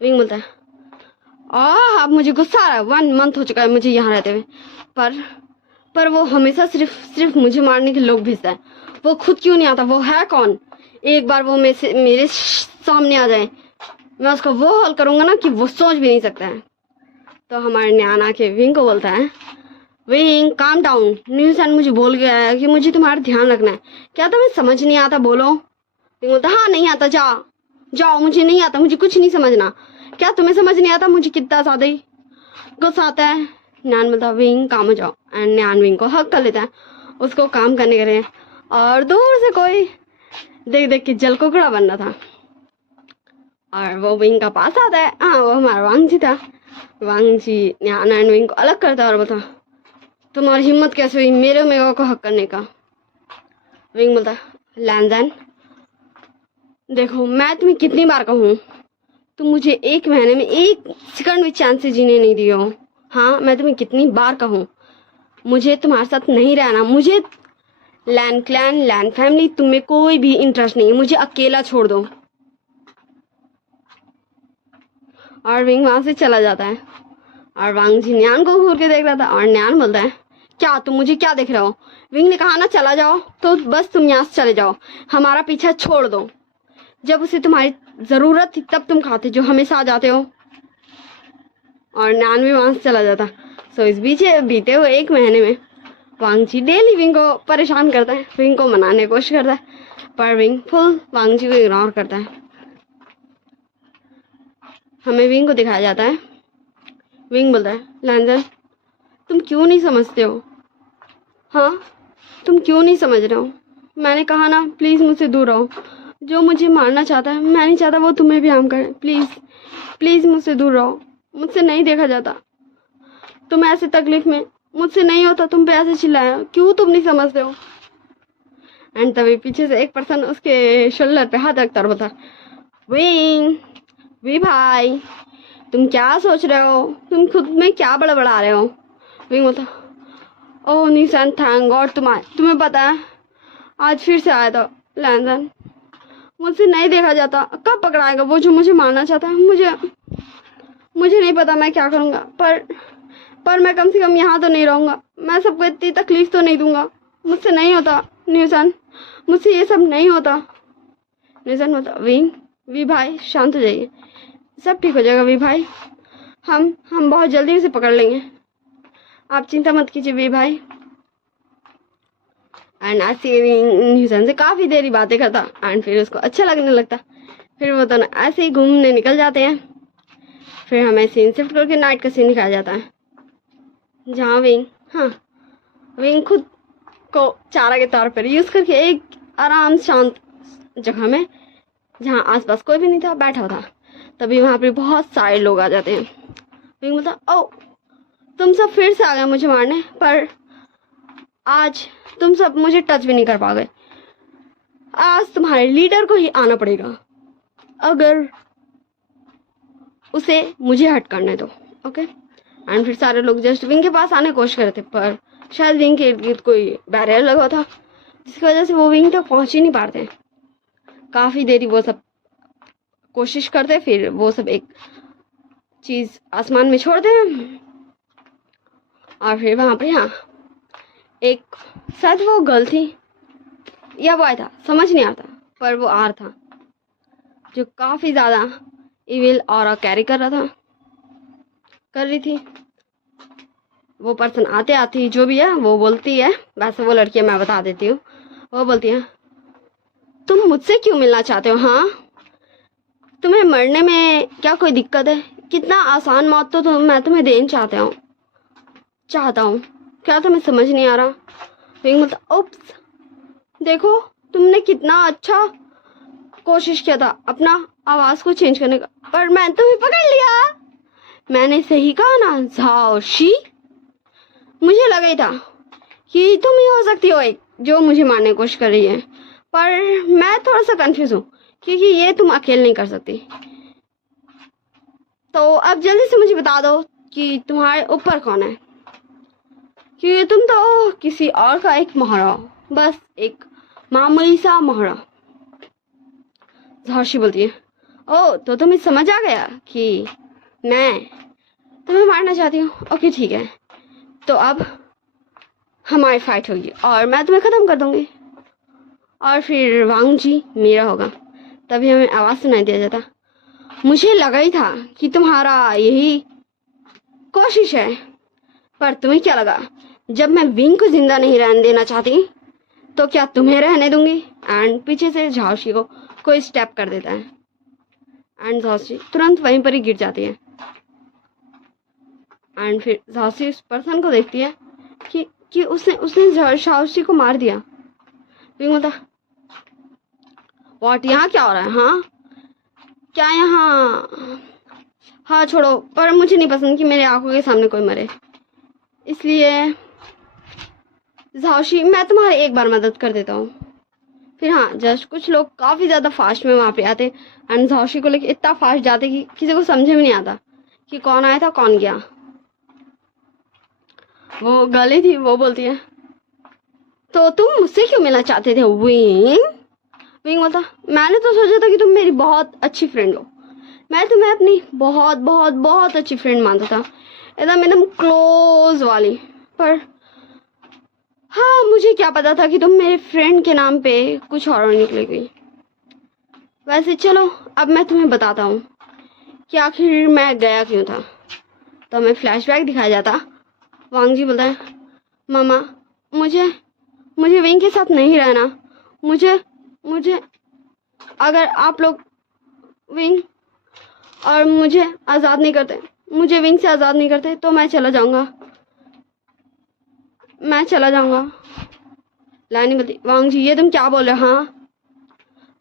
विंग बोलता है अब मुझे गुस्सा आ रहा है, 1 मंथ हो चुका है मुझे यहाँ रहते हुए, पर वो हमेशा सिर्फ मुझे मारने के लोग भेजता है। वो खुद क्यों नहीं आता, वो है कौन। एक बार वो मेरे सामने आ जाए, मैं उसका वो हल करूँगा ना कि वो सोच भी नहीं सकता है। तो हमारे न्यान आके विंग को बोलता है विंग काम डाउन, न्यूसन मुझे बोल गया है कि मुझे तुम्हारा ध्यान रखना है, क्या तुम्हें समझ नहीं आता बोलो। विंग बोलता हाँ नहीं आता, जाओ मुझे नहीं आता, मुझे कुछ नहीं समझना। क्या तुम्हें समझ नहीं आता मुझे कितना ज़्यादा ही गुस्सा आता है। न्यान बोलता विंग काम हो जाओ, एंड न्यान विंग को हक कर लेता है, उसको काम करने के लिए। और दूर से कोई देख के जल कुकड़ा बन रहा था और वो विंग का पास आता है। वो हमारा वांग जी था। वांग जी न्यान एंड विंग को अलग करता है और बोलता तुम्हारी हिम्मत कैसे हुई मेरे को हक करने का। विंग बोलता लैंजन देखो मैं तुम्हें कितनी बार कहूँ, तुम मुझे 1 महीने में 1 सेकंड भी चांस से जीने नहीं दियो। हाँ मैं तुम्हें कितनी बार कहूँ मुझे तुम्हारे साथ नहीं रहना, मुझे लैंड क्लैन लैंड फैमिली तुम्हें कोई भी इंटरेस्ट नहीं है, मुझे अकेला छोड़ दो। और विंग वहां से चला जाता है और वांग जी न्यान को घूर के देख रहा था और न्यान बोलता है क्या तुम मुझे क्या देख रहे हो। विंग ने कहा ना चला जाओ, तो बस तुम यहाँ से चले जाओ, हमारा पीछा छोड़ दो। जब उसे तुम्हारी ज़रूरत थी तब तुम खाते जो हमेशा आ जाते हो। और न्यान भी वहाँ से चला जाता। सो इस बीच बीते हुए 1 महीने में वांग जी डेली विंग को परेशान करता है, विंग को मनाने की कोशिश करता है, पर विंग फुल वांग जी को इग्नोर करता है। हमें विंग को दिखाया जाता है। विंग बोलता है लैंजन तुम क्यों नहीं समझते हो, तुम क्यों नहीं समझ रहे हो। मैंने कहा ना प्लीज़ मुझसे दूर रहो, जो मुझे मारना चाहता है मैं नहीं चाहता वो तुम्हें भी हार्म करे, प्लीज़ मुझसे दूर रहो, मुझसे नहीं देखा जाता, तुम ऐसे तकलीफ में मुझसे नहीं होता, तुम पे ऐसे चिल्लाया, क्यों तुम नहीं समझते हो। एंड तभी पीछे से एक पर्सन उसके शोल्डर पे हाथ रखता और बोलता विंग वी भाई तुम क्या सोच रहे हो, तुम खुद में क्या बड़बड़ा रहे हो। विंग बोलता ओह निशान थैंक गॉड तुम्हें पता है आज फिर से आया था लैंजन, मुझसे नहीं देखा जाता, कब पकड़ाएगा वो जो मुझे मारना चाहता है। मुझे नहीं पता मैं क्या करूँगा, पर मैं कम से कम यहाँ तो नहीं रहूँगा, मैं सबको इतनी तकलीफ तो नहीं दूंगा, मुझसे नहीं होता न्यूसन, मुझसे ये सब नहीं होता। न्यूसन बोलता विंग वी भाई शांत हो जाइए, सब ठीक हो जाएगा वी भाई, हम बहुत जल्दी उसे पकड़ लेंगे, आप चिंता मत कीजिए वी भाई। एंड ऐसे न्यूसन से काफ़ी देरी बातें करता एंड फिर उसको अच्छा लगने लगता। फिर वो दोनों ऐसे ही घूमने निकल जाते हैं। फिर हमें सीन शिफ्ट करके नाइट का सीन दिखाया जाता है जहाँ विंग खुद को चारा के तौर पर यूज़ करके एक आराम शांत जगह में जहाँ आसपास कोई भी नहीं था बैठा हुआ था। तभी वहाँ पे बहुत सारे लोग आ जाते हैं। विंग बोलता ओ तुम सब फिर से आ गए मुझे मारने, पर आज तुम सब मुझे टच भी नहीं कर पाओगे, आज तुम्हारे लीडर को ही आना पड़ेगा अगर उसे मुझे हट करने दो, ओके। एंड फिर सारे लोग जस्ट विंग के पास आने की कोशिश कर रहे थे, पर शायद विंग के इर्द गिर्द कोई बैरियर लगा था जिसकी वजह से वो विंग तक पहुंच ही नहीं पाते। काफ़ी देरी वो सब कोशिश करते, फिर वो सब एक चीज़ आसमान में छोड़ते हैं और फिर वहाँ पर एक शायद वो गर्ल थी या बॉय था समझ नहीं आता, पर वो आर था। जो काफी ज्यादा इविल ऑरा कैरी कर रही थी। वो पर्सन आते आते जो भी है वो बोलती है, वैसे वो लड़की है मैं बता देती हूँ, वो बोलती है तुम मुझसे क्यों मिलना चाहते हो? हाँ, तुम्हें मरने में क्या कोई दिक्कत है? कितना आसान मौत तो मैं तुम्हें देना चाहता हूँ, क्या तुम्हें समझ नहीं आ रहा? विंग बोलता उप्स, देखो तुमने कितना अच्छा कोशिश किया था अपना आवाज को चेंज करने का, पर मैं तुम्हें पकड़ लिया। मैंने सही कहा ना झाओशी? मुझे लगा ही था कि तुम ही हो सकती हो एक जो मुझे मारने की कोशिश कर रही है, पर मैं थोड़ा सा कंफ्यूज हूँ क्योंकि ये तुम अकेले नहीं कर सकती। तो अब जल्दी से मुझे बता दो कि तुम्हारे ऊपर कौन है, क्योंकि तुम तो किसी और का एक मोहरा हो, बस एक मामूली सा मोहरा। झाओशी बोलती है ओ, तो तुम्हें समझ आ गया कि मैं तुम्हें मारना चाहती हूँ। ओके ठीक है, तो अब हमारी फाइट होगी और मैं तुम्हें खत्म कर दूंगी और फिर वांग जी मेरा होगा। तभी हमें आवाज सुनाई दिया जाता, मुझे लगा ही था कि तुम्हारा यही कोशिश है, पर तुम्हें क्या लगा जब मैं विंग को जिंदा नहीं रहने देना चाहती तो क्या तुम्हें रहने दूंगी? एंड पीछे से झाओशी को कोई स्टेप कर देता है एंड झाओशी तुरंत वहीं पर ही गिर जाती है। एंड फिर झाओशी उस पर्सन को देखती है कि उसने झाओशी को मार दिया। विंग बोलता व्हाट, यहाँ क्या हो रहा है? हाँ क्या यहाँ? हाँ छोड़ो, पर मुझे नहीं पसंद कि मेरे आंखों के सामने कोई मरे, इसलिए झाओशी मैं तुम्हारी एक बार मदद कर देता हूँ। फिर हाँ, जस्ट कुछ लोग काफी ज्यादा फास्ट में वहां पे आते एंड झाओशी को लेके इतना फास्ट जाते कि किसी को समझ में नहीं आता कि कौन आया था कौन गया। वो गली थी, वो बोलती है तो तुम मुझसे क्यों मिलना चाहते थे विंग? विंग बोलता मैंने तो सोचा था कि तुम मेरी बहुत अच्छी फ्रेंड हो, मैं तुम्हें अपनी बहुत बहुत बहुत अच्छी फ्रेंड मानता था, एकदम क्लोज वाली, पर हाँ मुझे क्या पता था कि तुम मेरे फ्रेंड के नाम पे कुछ और निकलेगी। वैसे चलो अब मैं तुम्हें बताता हूँ कि आखिर मैं गया क्यों था। तो हमें फ्लैशबैक दिखाया जाता। वांग जी बोलता है मामा मुझे विंग के साथ नहीं रहना, मुझे अगर आप लोग विंग और मुझे आज़ाद नहीं करते, मुझे विंग से आज़ाद नहीं करते तो मैं चला जाऊंगा। लानी बोलती वांग जी ये तुम क्या बोल रहे हो? हाँ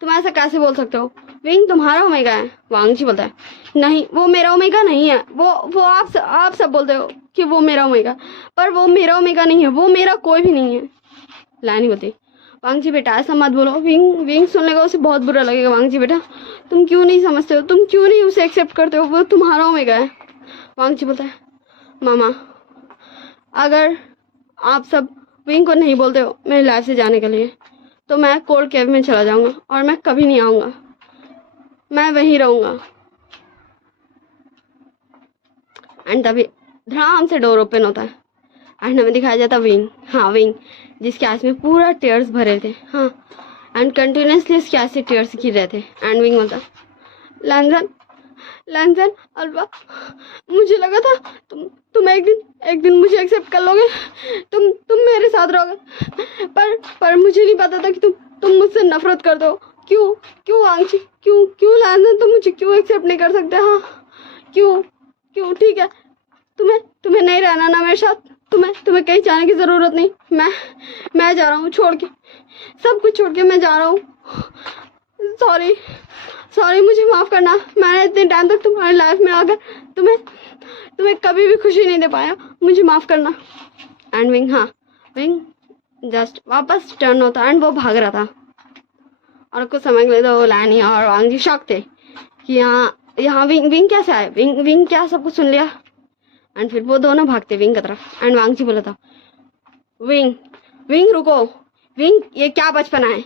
तुम ऐसा कैसे बोल सकते हो? विंग तुम्हारा ओमेगा है। वांग जी बोलता है नहीं वो मेरा ओमेगा नहीं है, वो आप सब बोलते हो कि वो मेरा ओमेगा, पर वो मेरा ओमेगा नहीं है, वो मेरा कोई भी नहीं है। लानी बोलती वांग जी बेटा ऐसा मत बोलो, विंग सुनने का उसे बहुत बुरा लगेगा। वांग जी बेटा तुम क्यों नहीं समझते हो, तुम क्यों नहीं उसे एक्सेप्ट करते हो, वो तुम्हारा ओमेगा है। वांग जी बोलता है मामा अगर आप सब विंग को नहीं बोलते हो मेरी लाइफ से जाने के लिए तो मैं कोल्ड केव में चला जाऊंगा और मैं कभी नहीं आऊंगा, मैं वहीं रहूंगा। एंड तभी धड़ाम से डोर ओपन होता है एंड हमें दिखाया जाता विंग। हाँ विंग जिसके आंख में पूरा टीयर्स भरे थे। हाँ एंड कंटिन्यूसली उसके आंख से टीयर्स गिर रहे थे। एंड विंग बोलता लैंजन अल्वा मुझे लगा था तुम एक दिन मुझे एक्सेप्ट कर लोगे, तुम मेरे साथ रहोगे, पर मुझे नहीं पता था कि तुम मुझसे नफरत करते हो। क्यों आंची क्यों लैंजन तुम मुझे क्यों एक्सेप्ट नहीं कर सकते? हाँ क्यों ठीक है, तुम्हें नहीं रहना ना मेरे साथ, तुम्हें कहीं जाने की जरूरत नहीं, मैं जा रहा हूँ छोड़ के, सब कुछ छोड़ के मैं जा रहा हूँ। सॉरी मुझे माफ करना, मैंने इतने टाइम तक तुम्हारी लाइफ में आकर तुम्हें कभी भी खुशी नहीं दे पाया, मुझे माफ करना। एंड विंग जस्ट वापस टर्न होता एंड वो भाग रहा था और कुछ समय के लिए तो लैनी और वांग जी शॉक थे कि यहाँ विंग कैसे आए, विंग क्या सब कुछ सुन लिया। एंड फिर वो दोनों भागते विंग की तरफ एंड वांग जी बोला था विंग रुको, विंग ये क्या बचपना है।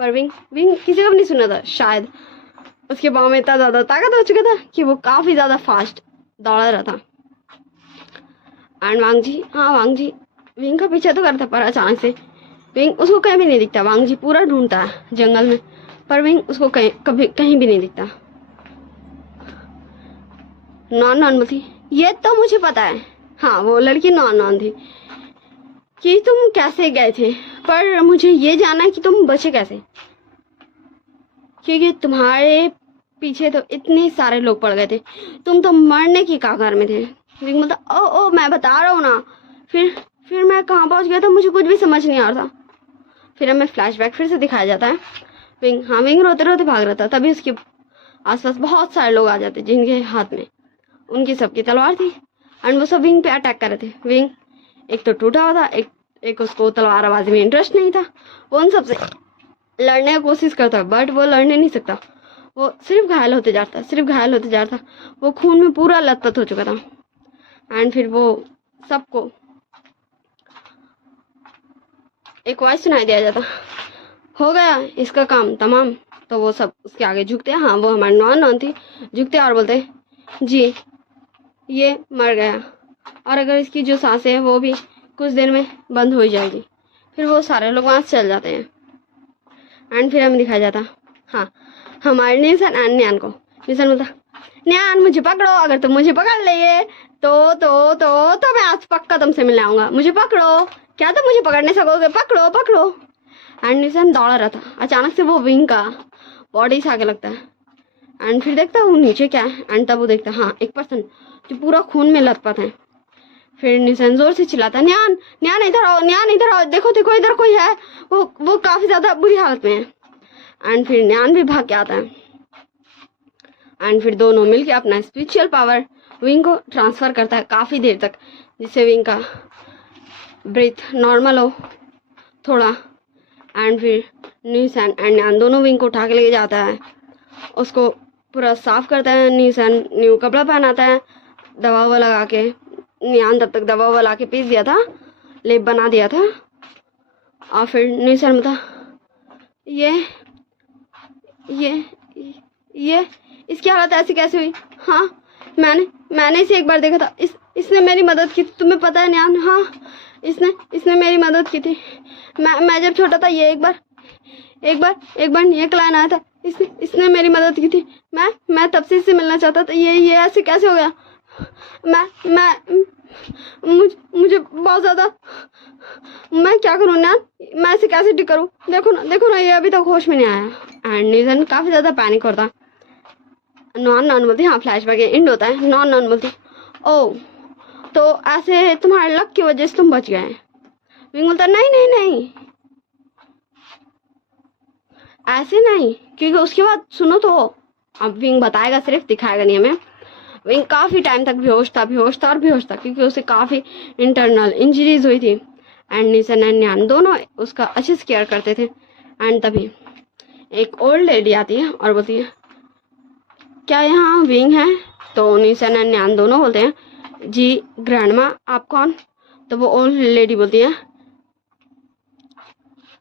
पर विंग किसी को भी नहीं सुना था, शायद उसके पाँव में इतना ज्यादा ताकत हो चुका था कि वो काफी ज्यादा फास्ट दौड़ रहा था। एंड वांग जी विंग का पीछा तो करता, पर अचानक से विंग उसको कहीं भी नहीं दिखता। वांग जी पूरा ढूंढता है जंगल में, पर विंग उसको कभी कहीं भी नहीं दिखता। नॉन बोलती, ये तो मुझे पता है। हाँ, वो लड़की नॉन थी कि तुम कैसे गए थे, पर मुझे ये जानना है कि तुम बचे कैसे, क्योंकि तुम्हारे पीछे तो इतने सारे लोग पड़ गए थे, तुम तो मरने की कगार में थे। विंग बोलता, ओ मैं बता रहा हूँ ना। फिर मैं कहाँ पहुँच गया था, मुझे कुछ भी समझ नहीं आ रहा था। फिर हमें फ्लैशबैक फिर से दिखाया जाता है। विंग रोते रोते भाग रहा था। तभी उसके आसपास बहुत सारे लोग आ जाते जिनके हाथ में उनकी सबकी तलवार थी, एंड वो सब विंग पे अटैक कर रहे थे। विंग एक तो टूटा हुआ था, एक उसको तलवारबाजी में इंटरेस्ट नहीं था। वो उन सबसे लड़ने की कोशिश करता, बट वो लड़ने नहीं सकता। वो सिर्फ घायल होते जाता। वो खून में पूरा लथपथ हो चुका था। एंड फिर वो सबको एक वॉइस सुनाई दिया जाता, हो गया इसका काम तमाम। तो वो सब उसके आगे झुकते हैं। हाँ, वो हमारी नॉन थी। झुकते और बोलते, जी ये मर गया, और अगर इसकी जो सांसें है वो भी कुछ देर में बंद हो जाएगी। फिर वो सारे लोग वहाँ से चल जाते हैं। एंड फिर हमें दिखाया जाता, हाँ, हमारे निशान एंड न्यान को। निशान बोलता, न्यान मुझे पकड़ो, अगर तुम मुझे पकड़ लिए तो मैं आज पक्का तुमसे मिलने आऊंगा। मुझे पकड़ो, क्या तुम मुझे पकड़ नहीं सकोगे, पकड़ो। एंड निशान दौड़ा रहा था। अचानक से वो विंग का बॉडी से आगे लगता है। एंड फिर देखता वो नीचे क्या है। एंड तब वो देखता, हाँ, एक पर्सन जो पूरा खून में लथपथ है। फिर निशान जोर से चिल्लाता, न्यान इधर आओ, देखो इधर कोई है। वो काफी ज्यादा बुरी हालत में है। एंड फिर न्यान भी भाग के आता है। एंड फिर दोनों मिलके अपना स्पिरिचुअल पावर विंग को ट्रांसफर करता है काफी देर तक, जिससे विंग का ब्रीथ नॉर्मल हो थोड़ा। एंड फिर निशान एंड न्यान दोनों विंग को उठा के लेके जाता है, उसको पूरा साफ करता है। निशान न्यू कपड़ा पहनाता है, दवा ववा लगा के। न्यान तब तक दवा ववा ला के पीस दिया था, लेप बना दिया था। और फिर निशान बता, ये इसकी हालत ऐसी कैसे हुई? हाँ, मैंने इसे एक बार देखा था। इसने मेरी मदद की थी, तुम्हें पता है न्यान? हाँ, इसने मेरी मदद की थी। मैं जब छोटा था, ये एक बार ये क्लाइन आया था, इसने मेरी मदद की थी। मैं तब से इससे मिलना चाहता था। ये ऐसे कैसे हो गया? मुझे बहुत ज्यादा, मैं क्या करूँ न्यान? मैं इसे कैसे ठीक करूँ? देखो ना, ये अभी तक होश में नहीं आया। एंड निशान काफी ज्यादा पैनिक होता। नॉन बोलती, हाँ, फ्लैशबैक एंड होता है। नॉन बोलती, ओ तो ऐसे तुम्हारे लक की वजह से तुम बच गए। विंग बोलता, नहीं, ऐसे नहीं, क्योंकि उसके बाद सुनो तो, अब विंग बताएगा, सिर्फ दिखाएगा नहीं हमें। विंग काफी टाइम तक बेहोश था, क्योंकि उसे काफी इंटरनल इंजरीज हुई थी। एंड निशान एंड न्यान दोनों उसका अच्छे से केयर करते थे। एंड तभी एक ओल्ड लेडी आती है और बोलती है, क्या यहाँ विंग है? तो निशान एंड न्यान दोनों बोलते हैं, जी ग्रैंडमा, आप कौन? तो वो ओल्ड लेडी बोलती है,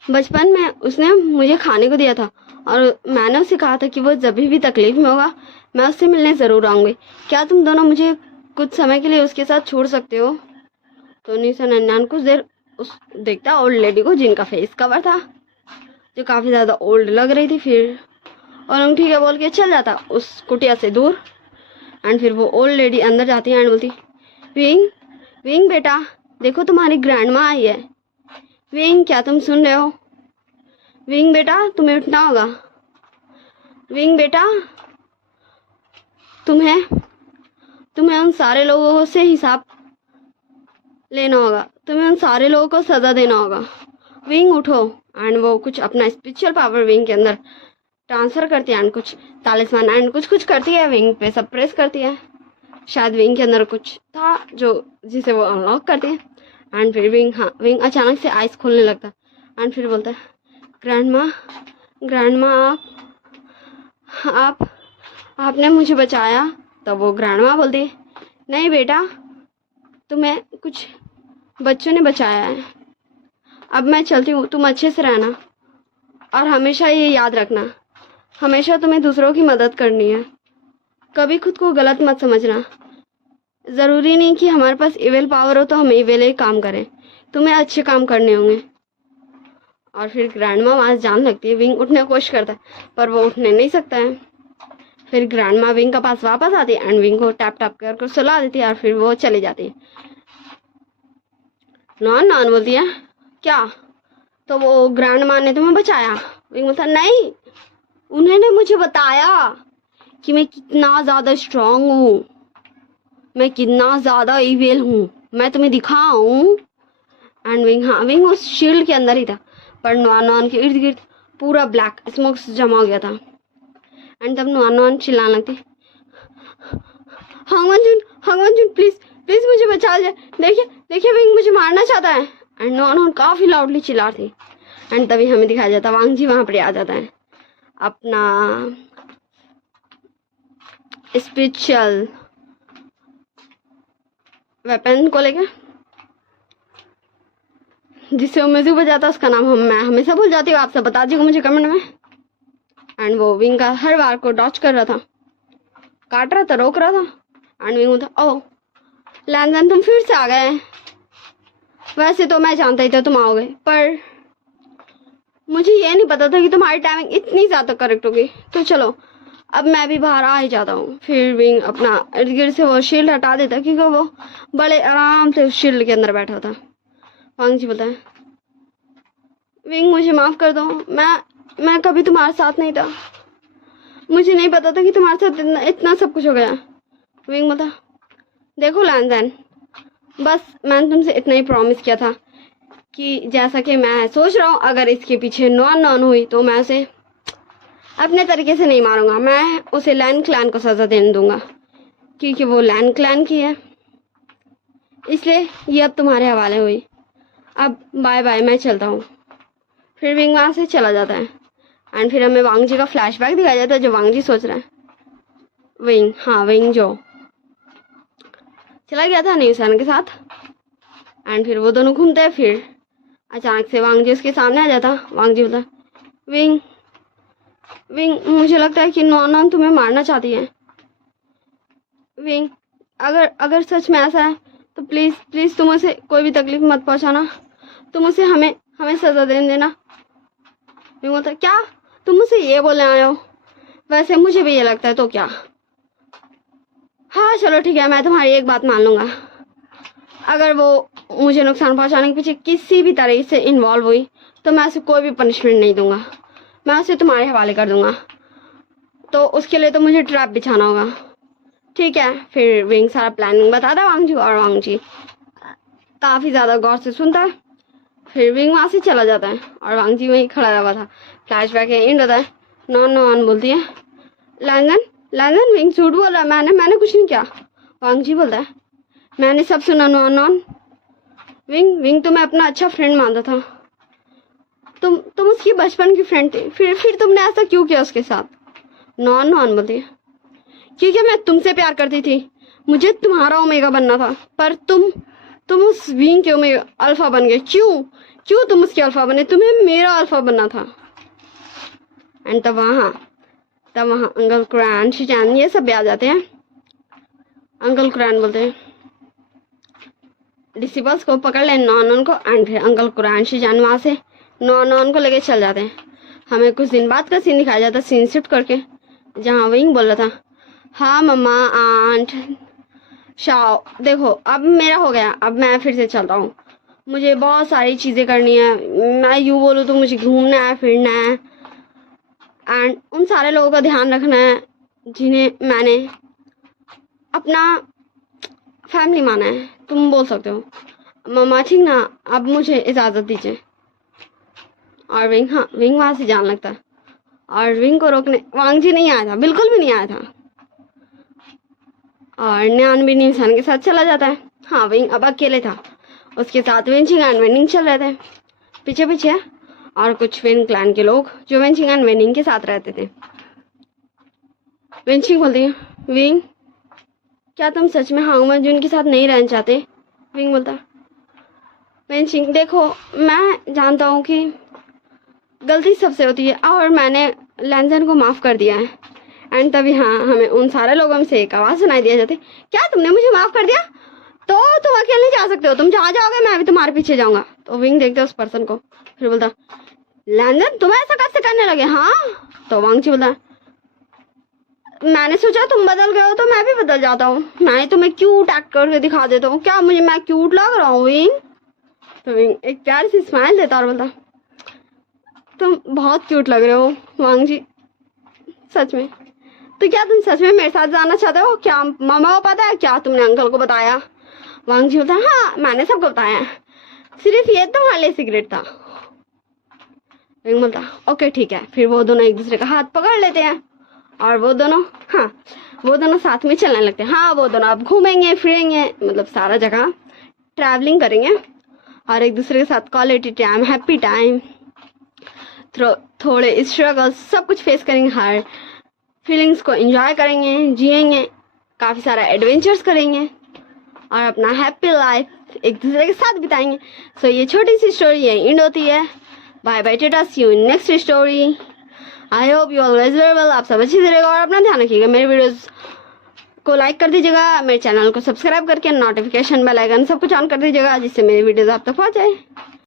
बचपन में उसने मुझे खाने को दिया था, और मैंने उसे कहा था कि वो जब भी तकलीफ में होगा मैं उससे मिलने जरूर आऊंगी। क्या तुम दोनों मुझे कुछ समय के लिए उसके साथ छोड़ सकते हो? तो निशान एंड न्यान कुछ देर देखता ओल्ड लेडी को, जिनका फेस कवर था, जो काफी ज्यादा ओल्ड लग रही थी। फिर और ठीक है बोल के चल जाता उस कुटिया से दूर। एंड फिर वो ओल्ड लेडी अंदर जाती है एंड बोलती, विंग बेटा, देखो तुम्हारी ग्रैंडमा आई है। विंग, क्या तुम सुन रहे हो? विंग बेटा, तुम्हें उठना होगा। विंग बेटा, तुम्हें उन सारे लोगों से हिसाब लेना होगा, तुम्हें उन सारे लोगों को सजा देना होगा। विंग उठो। एंड वो कुछ अपना स्पिरिचुअल पावर विंग के अंदर ट्रांसफर करती है, एंड कुछ तालिस्मान एंड कुछ करती है, विंग पे सब प्रेस करती है। शायद विंग के अंदर कुछ था जो जिसे वो अनलॉक करती है। एंड फिर विंग अचानक से आइस खोलने लगता। एंड फिर बोलता है, ग्रैंडमा आपने मुझे बचाया। तब वो ग्रैंडमा बोलती, नहीं बेटा, तुम्हें कुछ बच्चों ने बचाया है। अब मैं चलती हूँ, तुम अच्छे से रहना, और हमेशा ये याद रखना, हमेशा तुम्हें दूसरों की मदद करनी है। कभी खुद को गलत मत समझना। जरूरी नहीं कि हमारे पास इविल पावर हो तो हम इविल ही काम करें, तुम्हें अच्छे काम करने होंगे। और फिर ग्रैंडमा वहाँ से जान लगती है। विंग उठने की कोशिश करता है पर वो उठने नहीं सकता है। फिर ग्रैंडमा विंग के पास वापस आती है एंड विंग को टैप टैप कर सुला देती है और फिर वो चली जाती है। नॉन नॉन बोलती है क्या, तो वो ग्रैंडमा ने तुम्हें बचाया? विंग बोलता नहीं, उन्होंने मुझे बताया कि मैं कितना ज़्यादा स्ट्रांग हूँ, मैं कितना ज़्यादा इविल हूँ, मैं तुम्हें दिखाऊँ। एंड विंग, हाँ विंग उस शील्ड के अंदर ही था पर नॉन नॉन के इर्द गिर्द पूरा ब्लैक स्मोक जमा हो गया था। एंड तब नॉन नॉन चिल्लाने लगती, हंगवंजुन प्लीज प्लीज मुझे बचा ले, देखिए देखिए विंग मुझे मारना चाहता है। एंड नॉन नॉन काफ़ी लाउडली चिल्ला रही थी। एंड तभी हमें दिखाया जाता है वांग जी वहाँ पर आ जाता है अपना स्पेशल वेपन को लेकर, जिससे वो म्यूजिक बजाता है। उसका नाम मैं हमेशा भूल जाती हूँ, आप सब बता दीजिएगा मुझे कमेंट में। एंड वो विंग का हर बार को डॉच कर रहा था, काट रहा था, रोक रहा था। एंड विंग बोलता ओह लैंजन तुम फिर से आ गए, वैसे तो मैं जानता ही था तुम आओगे पर मुझे ये नहीं पता था कि तुम्हारी टाइमिंग इतनी ज़्यादा करेक्ट होगी, तो चलो अब मैं भी बाहर आ ही जाता हूँ। फिर विंग अपना इर्द गिर्द से वो शील्ड हटा देता क्योंकि वो बड़े आराम से उस शील्ड के अंदर बैठा था। वांग जी बोलता है विंग मुझे माफ़ कर दो, मैं कभी तुम्हारे साथ नहीं था, मुझे नहीं पता था कि तुम्हारे साथ इतना सब कुछ हो गया। विंग बोलता देखो लैंजन, बस मैंने तुमसे इतना ही प्रॉमिस किया था कि जैसा कि मैं सोच रहा हूँ अगर इसके पीछे नॉन नॉन हुई तो मैं उसे अपने तरीके से नहीं मारूंगा, मैं उसे लैन क्लैन को सज़ा देने दूंगा क्योंकि वो लैन क्लैन की है, इसलिए ये अब तुम्हारे हवाले हुई। अब बाय बाय, मैं चलता हूँ। फिर विंग वहाँ से चला जाता है एंड फिर हमें वांग जी का फ्लैशबैक दिखाया जाता है जो वांग जी सोच रहा है। विंग, हाँ विंग जो चला गया था न्यूसन के साथ एंड फिर वो दोनों घूमते हैं। फिर अचानक से वांग जी उसके सामने आ जाता। वांग जी बोलता विंग विंग मुझे लगता है कि नॉन नॉन तुम्हें मारना चाहती है। विंग अगर सच में ऐसा है तो प्लीज़ प्लीज़ तुम उसे कोई भी तकलीफ मत पहुंचाना, तुम उसे हमें सज़ा देने देना। विंग बोलता क्या तुम मुझे ये बोलने आए हो? वैसे मुझे भी ये लगता है, तो क्या, हाँ चलो ठीक है, मैं तुम्हारी एक बात मान लूँगा, अगर वो मुझे नुकसान पहुंचाने के पीछे किसी भी तरह से इन्वॉल्व हुई तो मैं उसे कोई भी पनिशमेंट नहीं दूंगा, मैं उसे तुम्हारे हवाले कर दूंगा, तो उसके लिए तो मुझे ट्रैप बिछाना होगा, ठीक है। फिर विंग सारा प्लानिंग बताता है वांग जी और वांग जी काफ़ी ज़्यादा गौर से सुनता है। फिर विंग वहाँ से चला जाता है और वांग जी वहीं खड़ा हुआ था। फ्लैशबैक एंड होता है। नॉन नॉन बोलती है लैंजन विंग झूठ बोल रहा है, मैंने कुछ नहीं किया। वांग जी बोलता है मैंने सब सुना नॉन नॉन, विंग तुम्हें अपना अच्छा फ्रेंड मानता था, तुम उसकी बचपन की फ्रेंड थी, फिर तुमने ऐसा क्यों किया उसके साथ? नॉन नॉन बोलती है क्योंकि मैं तुमसे प्यार करती थी, मुझे तुम्हारा ओमेगा बनना था, पर तुम उस विंग के ओमेगा अल्फा बन गए। क्यों तुम उसके अल्फा बने? तुम्हें मेरा अल्फा बनना था। एंड तब वहाँ अंकल कुरान शिजान ये सब भी आ जाते हैं। अंकल कुरान बोलते हैं डिसिबल्स को पकड़ ले नॉन नॉन को, एंड फिर अंकल कुरान शिजान वहाँ से नॉन नॉन को लेके चल जाते हैं। हमें कुछ दिन बाद का सीन दिखाया जाता है, सीन शिफ्ट करके, जहाँ विंग बोल रहा था हाँ मम्मा आंट शाओ देखो अब मेरा हो गया, अब मैं फिर से चलता हूँ, मुझे बहुत सारी चीज़ें करनी है, मैं यूँ बोलूँ तो मुझे घूमना है फिरना है एंड उन सारे लोगों का ध्यान रखना है जिन्हें मैंने अपना फैमिली माना है, तुम बोल सकते हो मम्मा, ठीक ना, अब मुझे इजाज़त दीजिए। और विंग वहाँ से जाने लगता है और विंग को रोकने वांग जी नहीं आया था, बिल्कुल भी नहीं आया था, और न्यान भी न्यूसन के साथ चला जाता है। हाँ विंग अब अकेले था, उसके साथ वेंचिंग एंड वेनिंग चल रहे थे पीछे पीछे, और कुछ विन क्लैन के लोग जो वेंचिंग एंड वेनिंग के साथ रहते थे। वेंचिंग बोलती है विंग क्या तुम सच में हांगमंजुन के साथ नहीं रहना चाहते? विंग बोलता वेंचिंग देखो मैं जानता हूँ कि गलती सबसे होती है और मैंने लैंजन को माफ़ कर दिया है। एंड तभी हाँ हमें उन सारे लोगों में से एक आवाज़ सुनाई दिया जाती क्या तुमने मुझे माफ़ कर दिया? तो तुम अकेले जा सकते हो, तुम जहाँ जाओगे मैं भी तुम्हारे पीछे जाऊँगा। तो विंग देखता है उस पर्सन को, फिर बोलता लैंजन तुम ऐसा कैसे करने लगे? हाँ, तो वांगजी बोला मैंने सोचा तुम बदल गए हो तो मैं भी बदल जाता हूँ, मैं तुम्हें क्यूट एक्ट करके दिखा देता हूँ। क्या मैं क्यूट लग रहा हूँ विंग? तो विंग एक प्यारी सी स्माइल देता और बोलता तुम बहुत क्यूट लग रहे हो वांगजी, सच में। तो क्या तुम सच में मेरे साथ जाना चाहते हो? क्या मामा को पता है? क्या तुमने अंकल को बताया? वांगजी बोलता हाँ मैंने सबको बताया, सिर्फ ये तुम्हारे लिए सिगरेट था। विंग बोलता ओके ठीक है। फिर वो दोनों एक दूसरे का हाथ पकड़ लेते हैं और वो दोनों साथ में चलने लगते हैं। हाँ, वो दोनों अब घूमेंगे फिरेंगे, मतलब सारा जगह ट्रैवलिंग करेंगे और एक दूसरे के साथ क्वालिटी टाइम, हैप्पी टाइम, थोड़े स्ट्रगल, सब कुछ फेस करेंगे, हर फीलिंग्स को एंजॉय करेंगे, जिएंगे, काफ़ी सारा एडवेंचर्स करेंगे और अपना हैप्पी लाइफ एक दूसरे के साथ बिताएंगे। सो ये छोटी सी स्टोरी यही एंड होती है। Bye bye tata, see you in next story. I hope you always very well. आप सब अच्छी से रहेगा और अपना ध्यान रखिएगा। मेरे वीडियोस को लाइक कर दीजिएगा, मेरे चैनल को सब्सक्राइब करके नोटिफिकेशन बेल आइकन सब कुछ ऑन कर दीजिएगा, जिससे मेरी वीडियोस आप तक पहुंच जाए।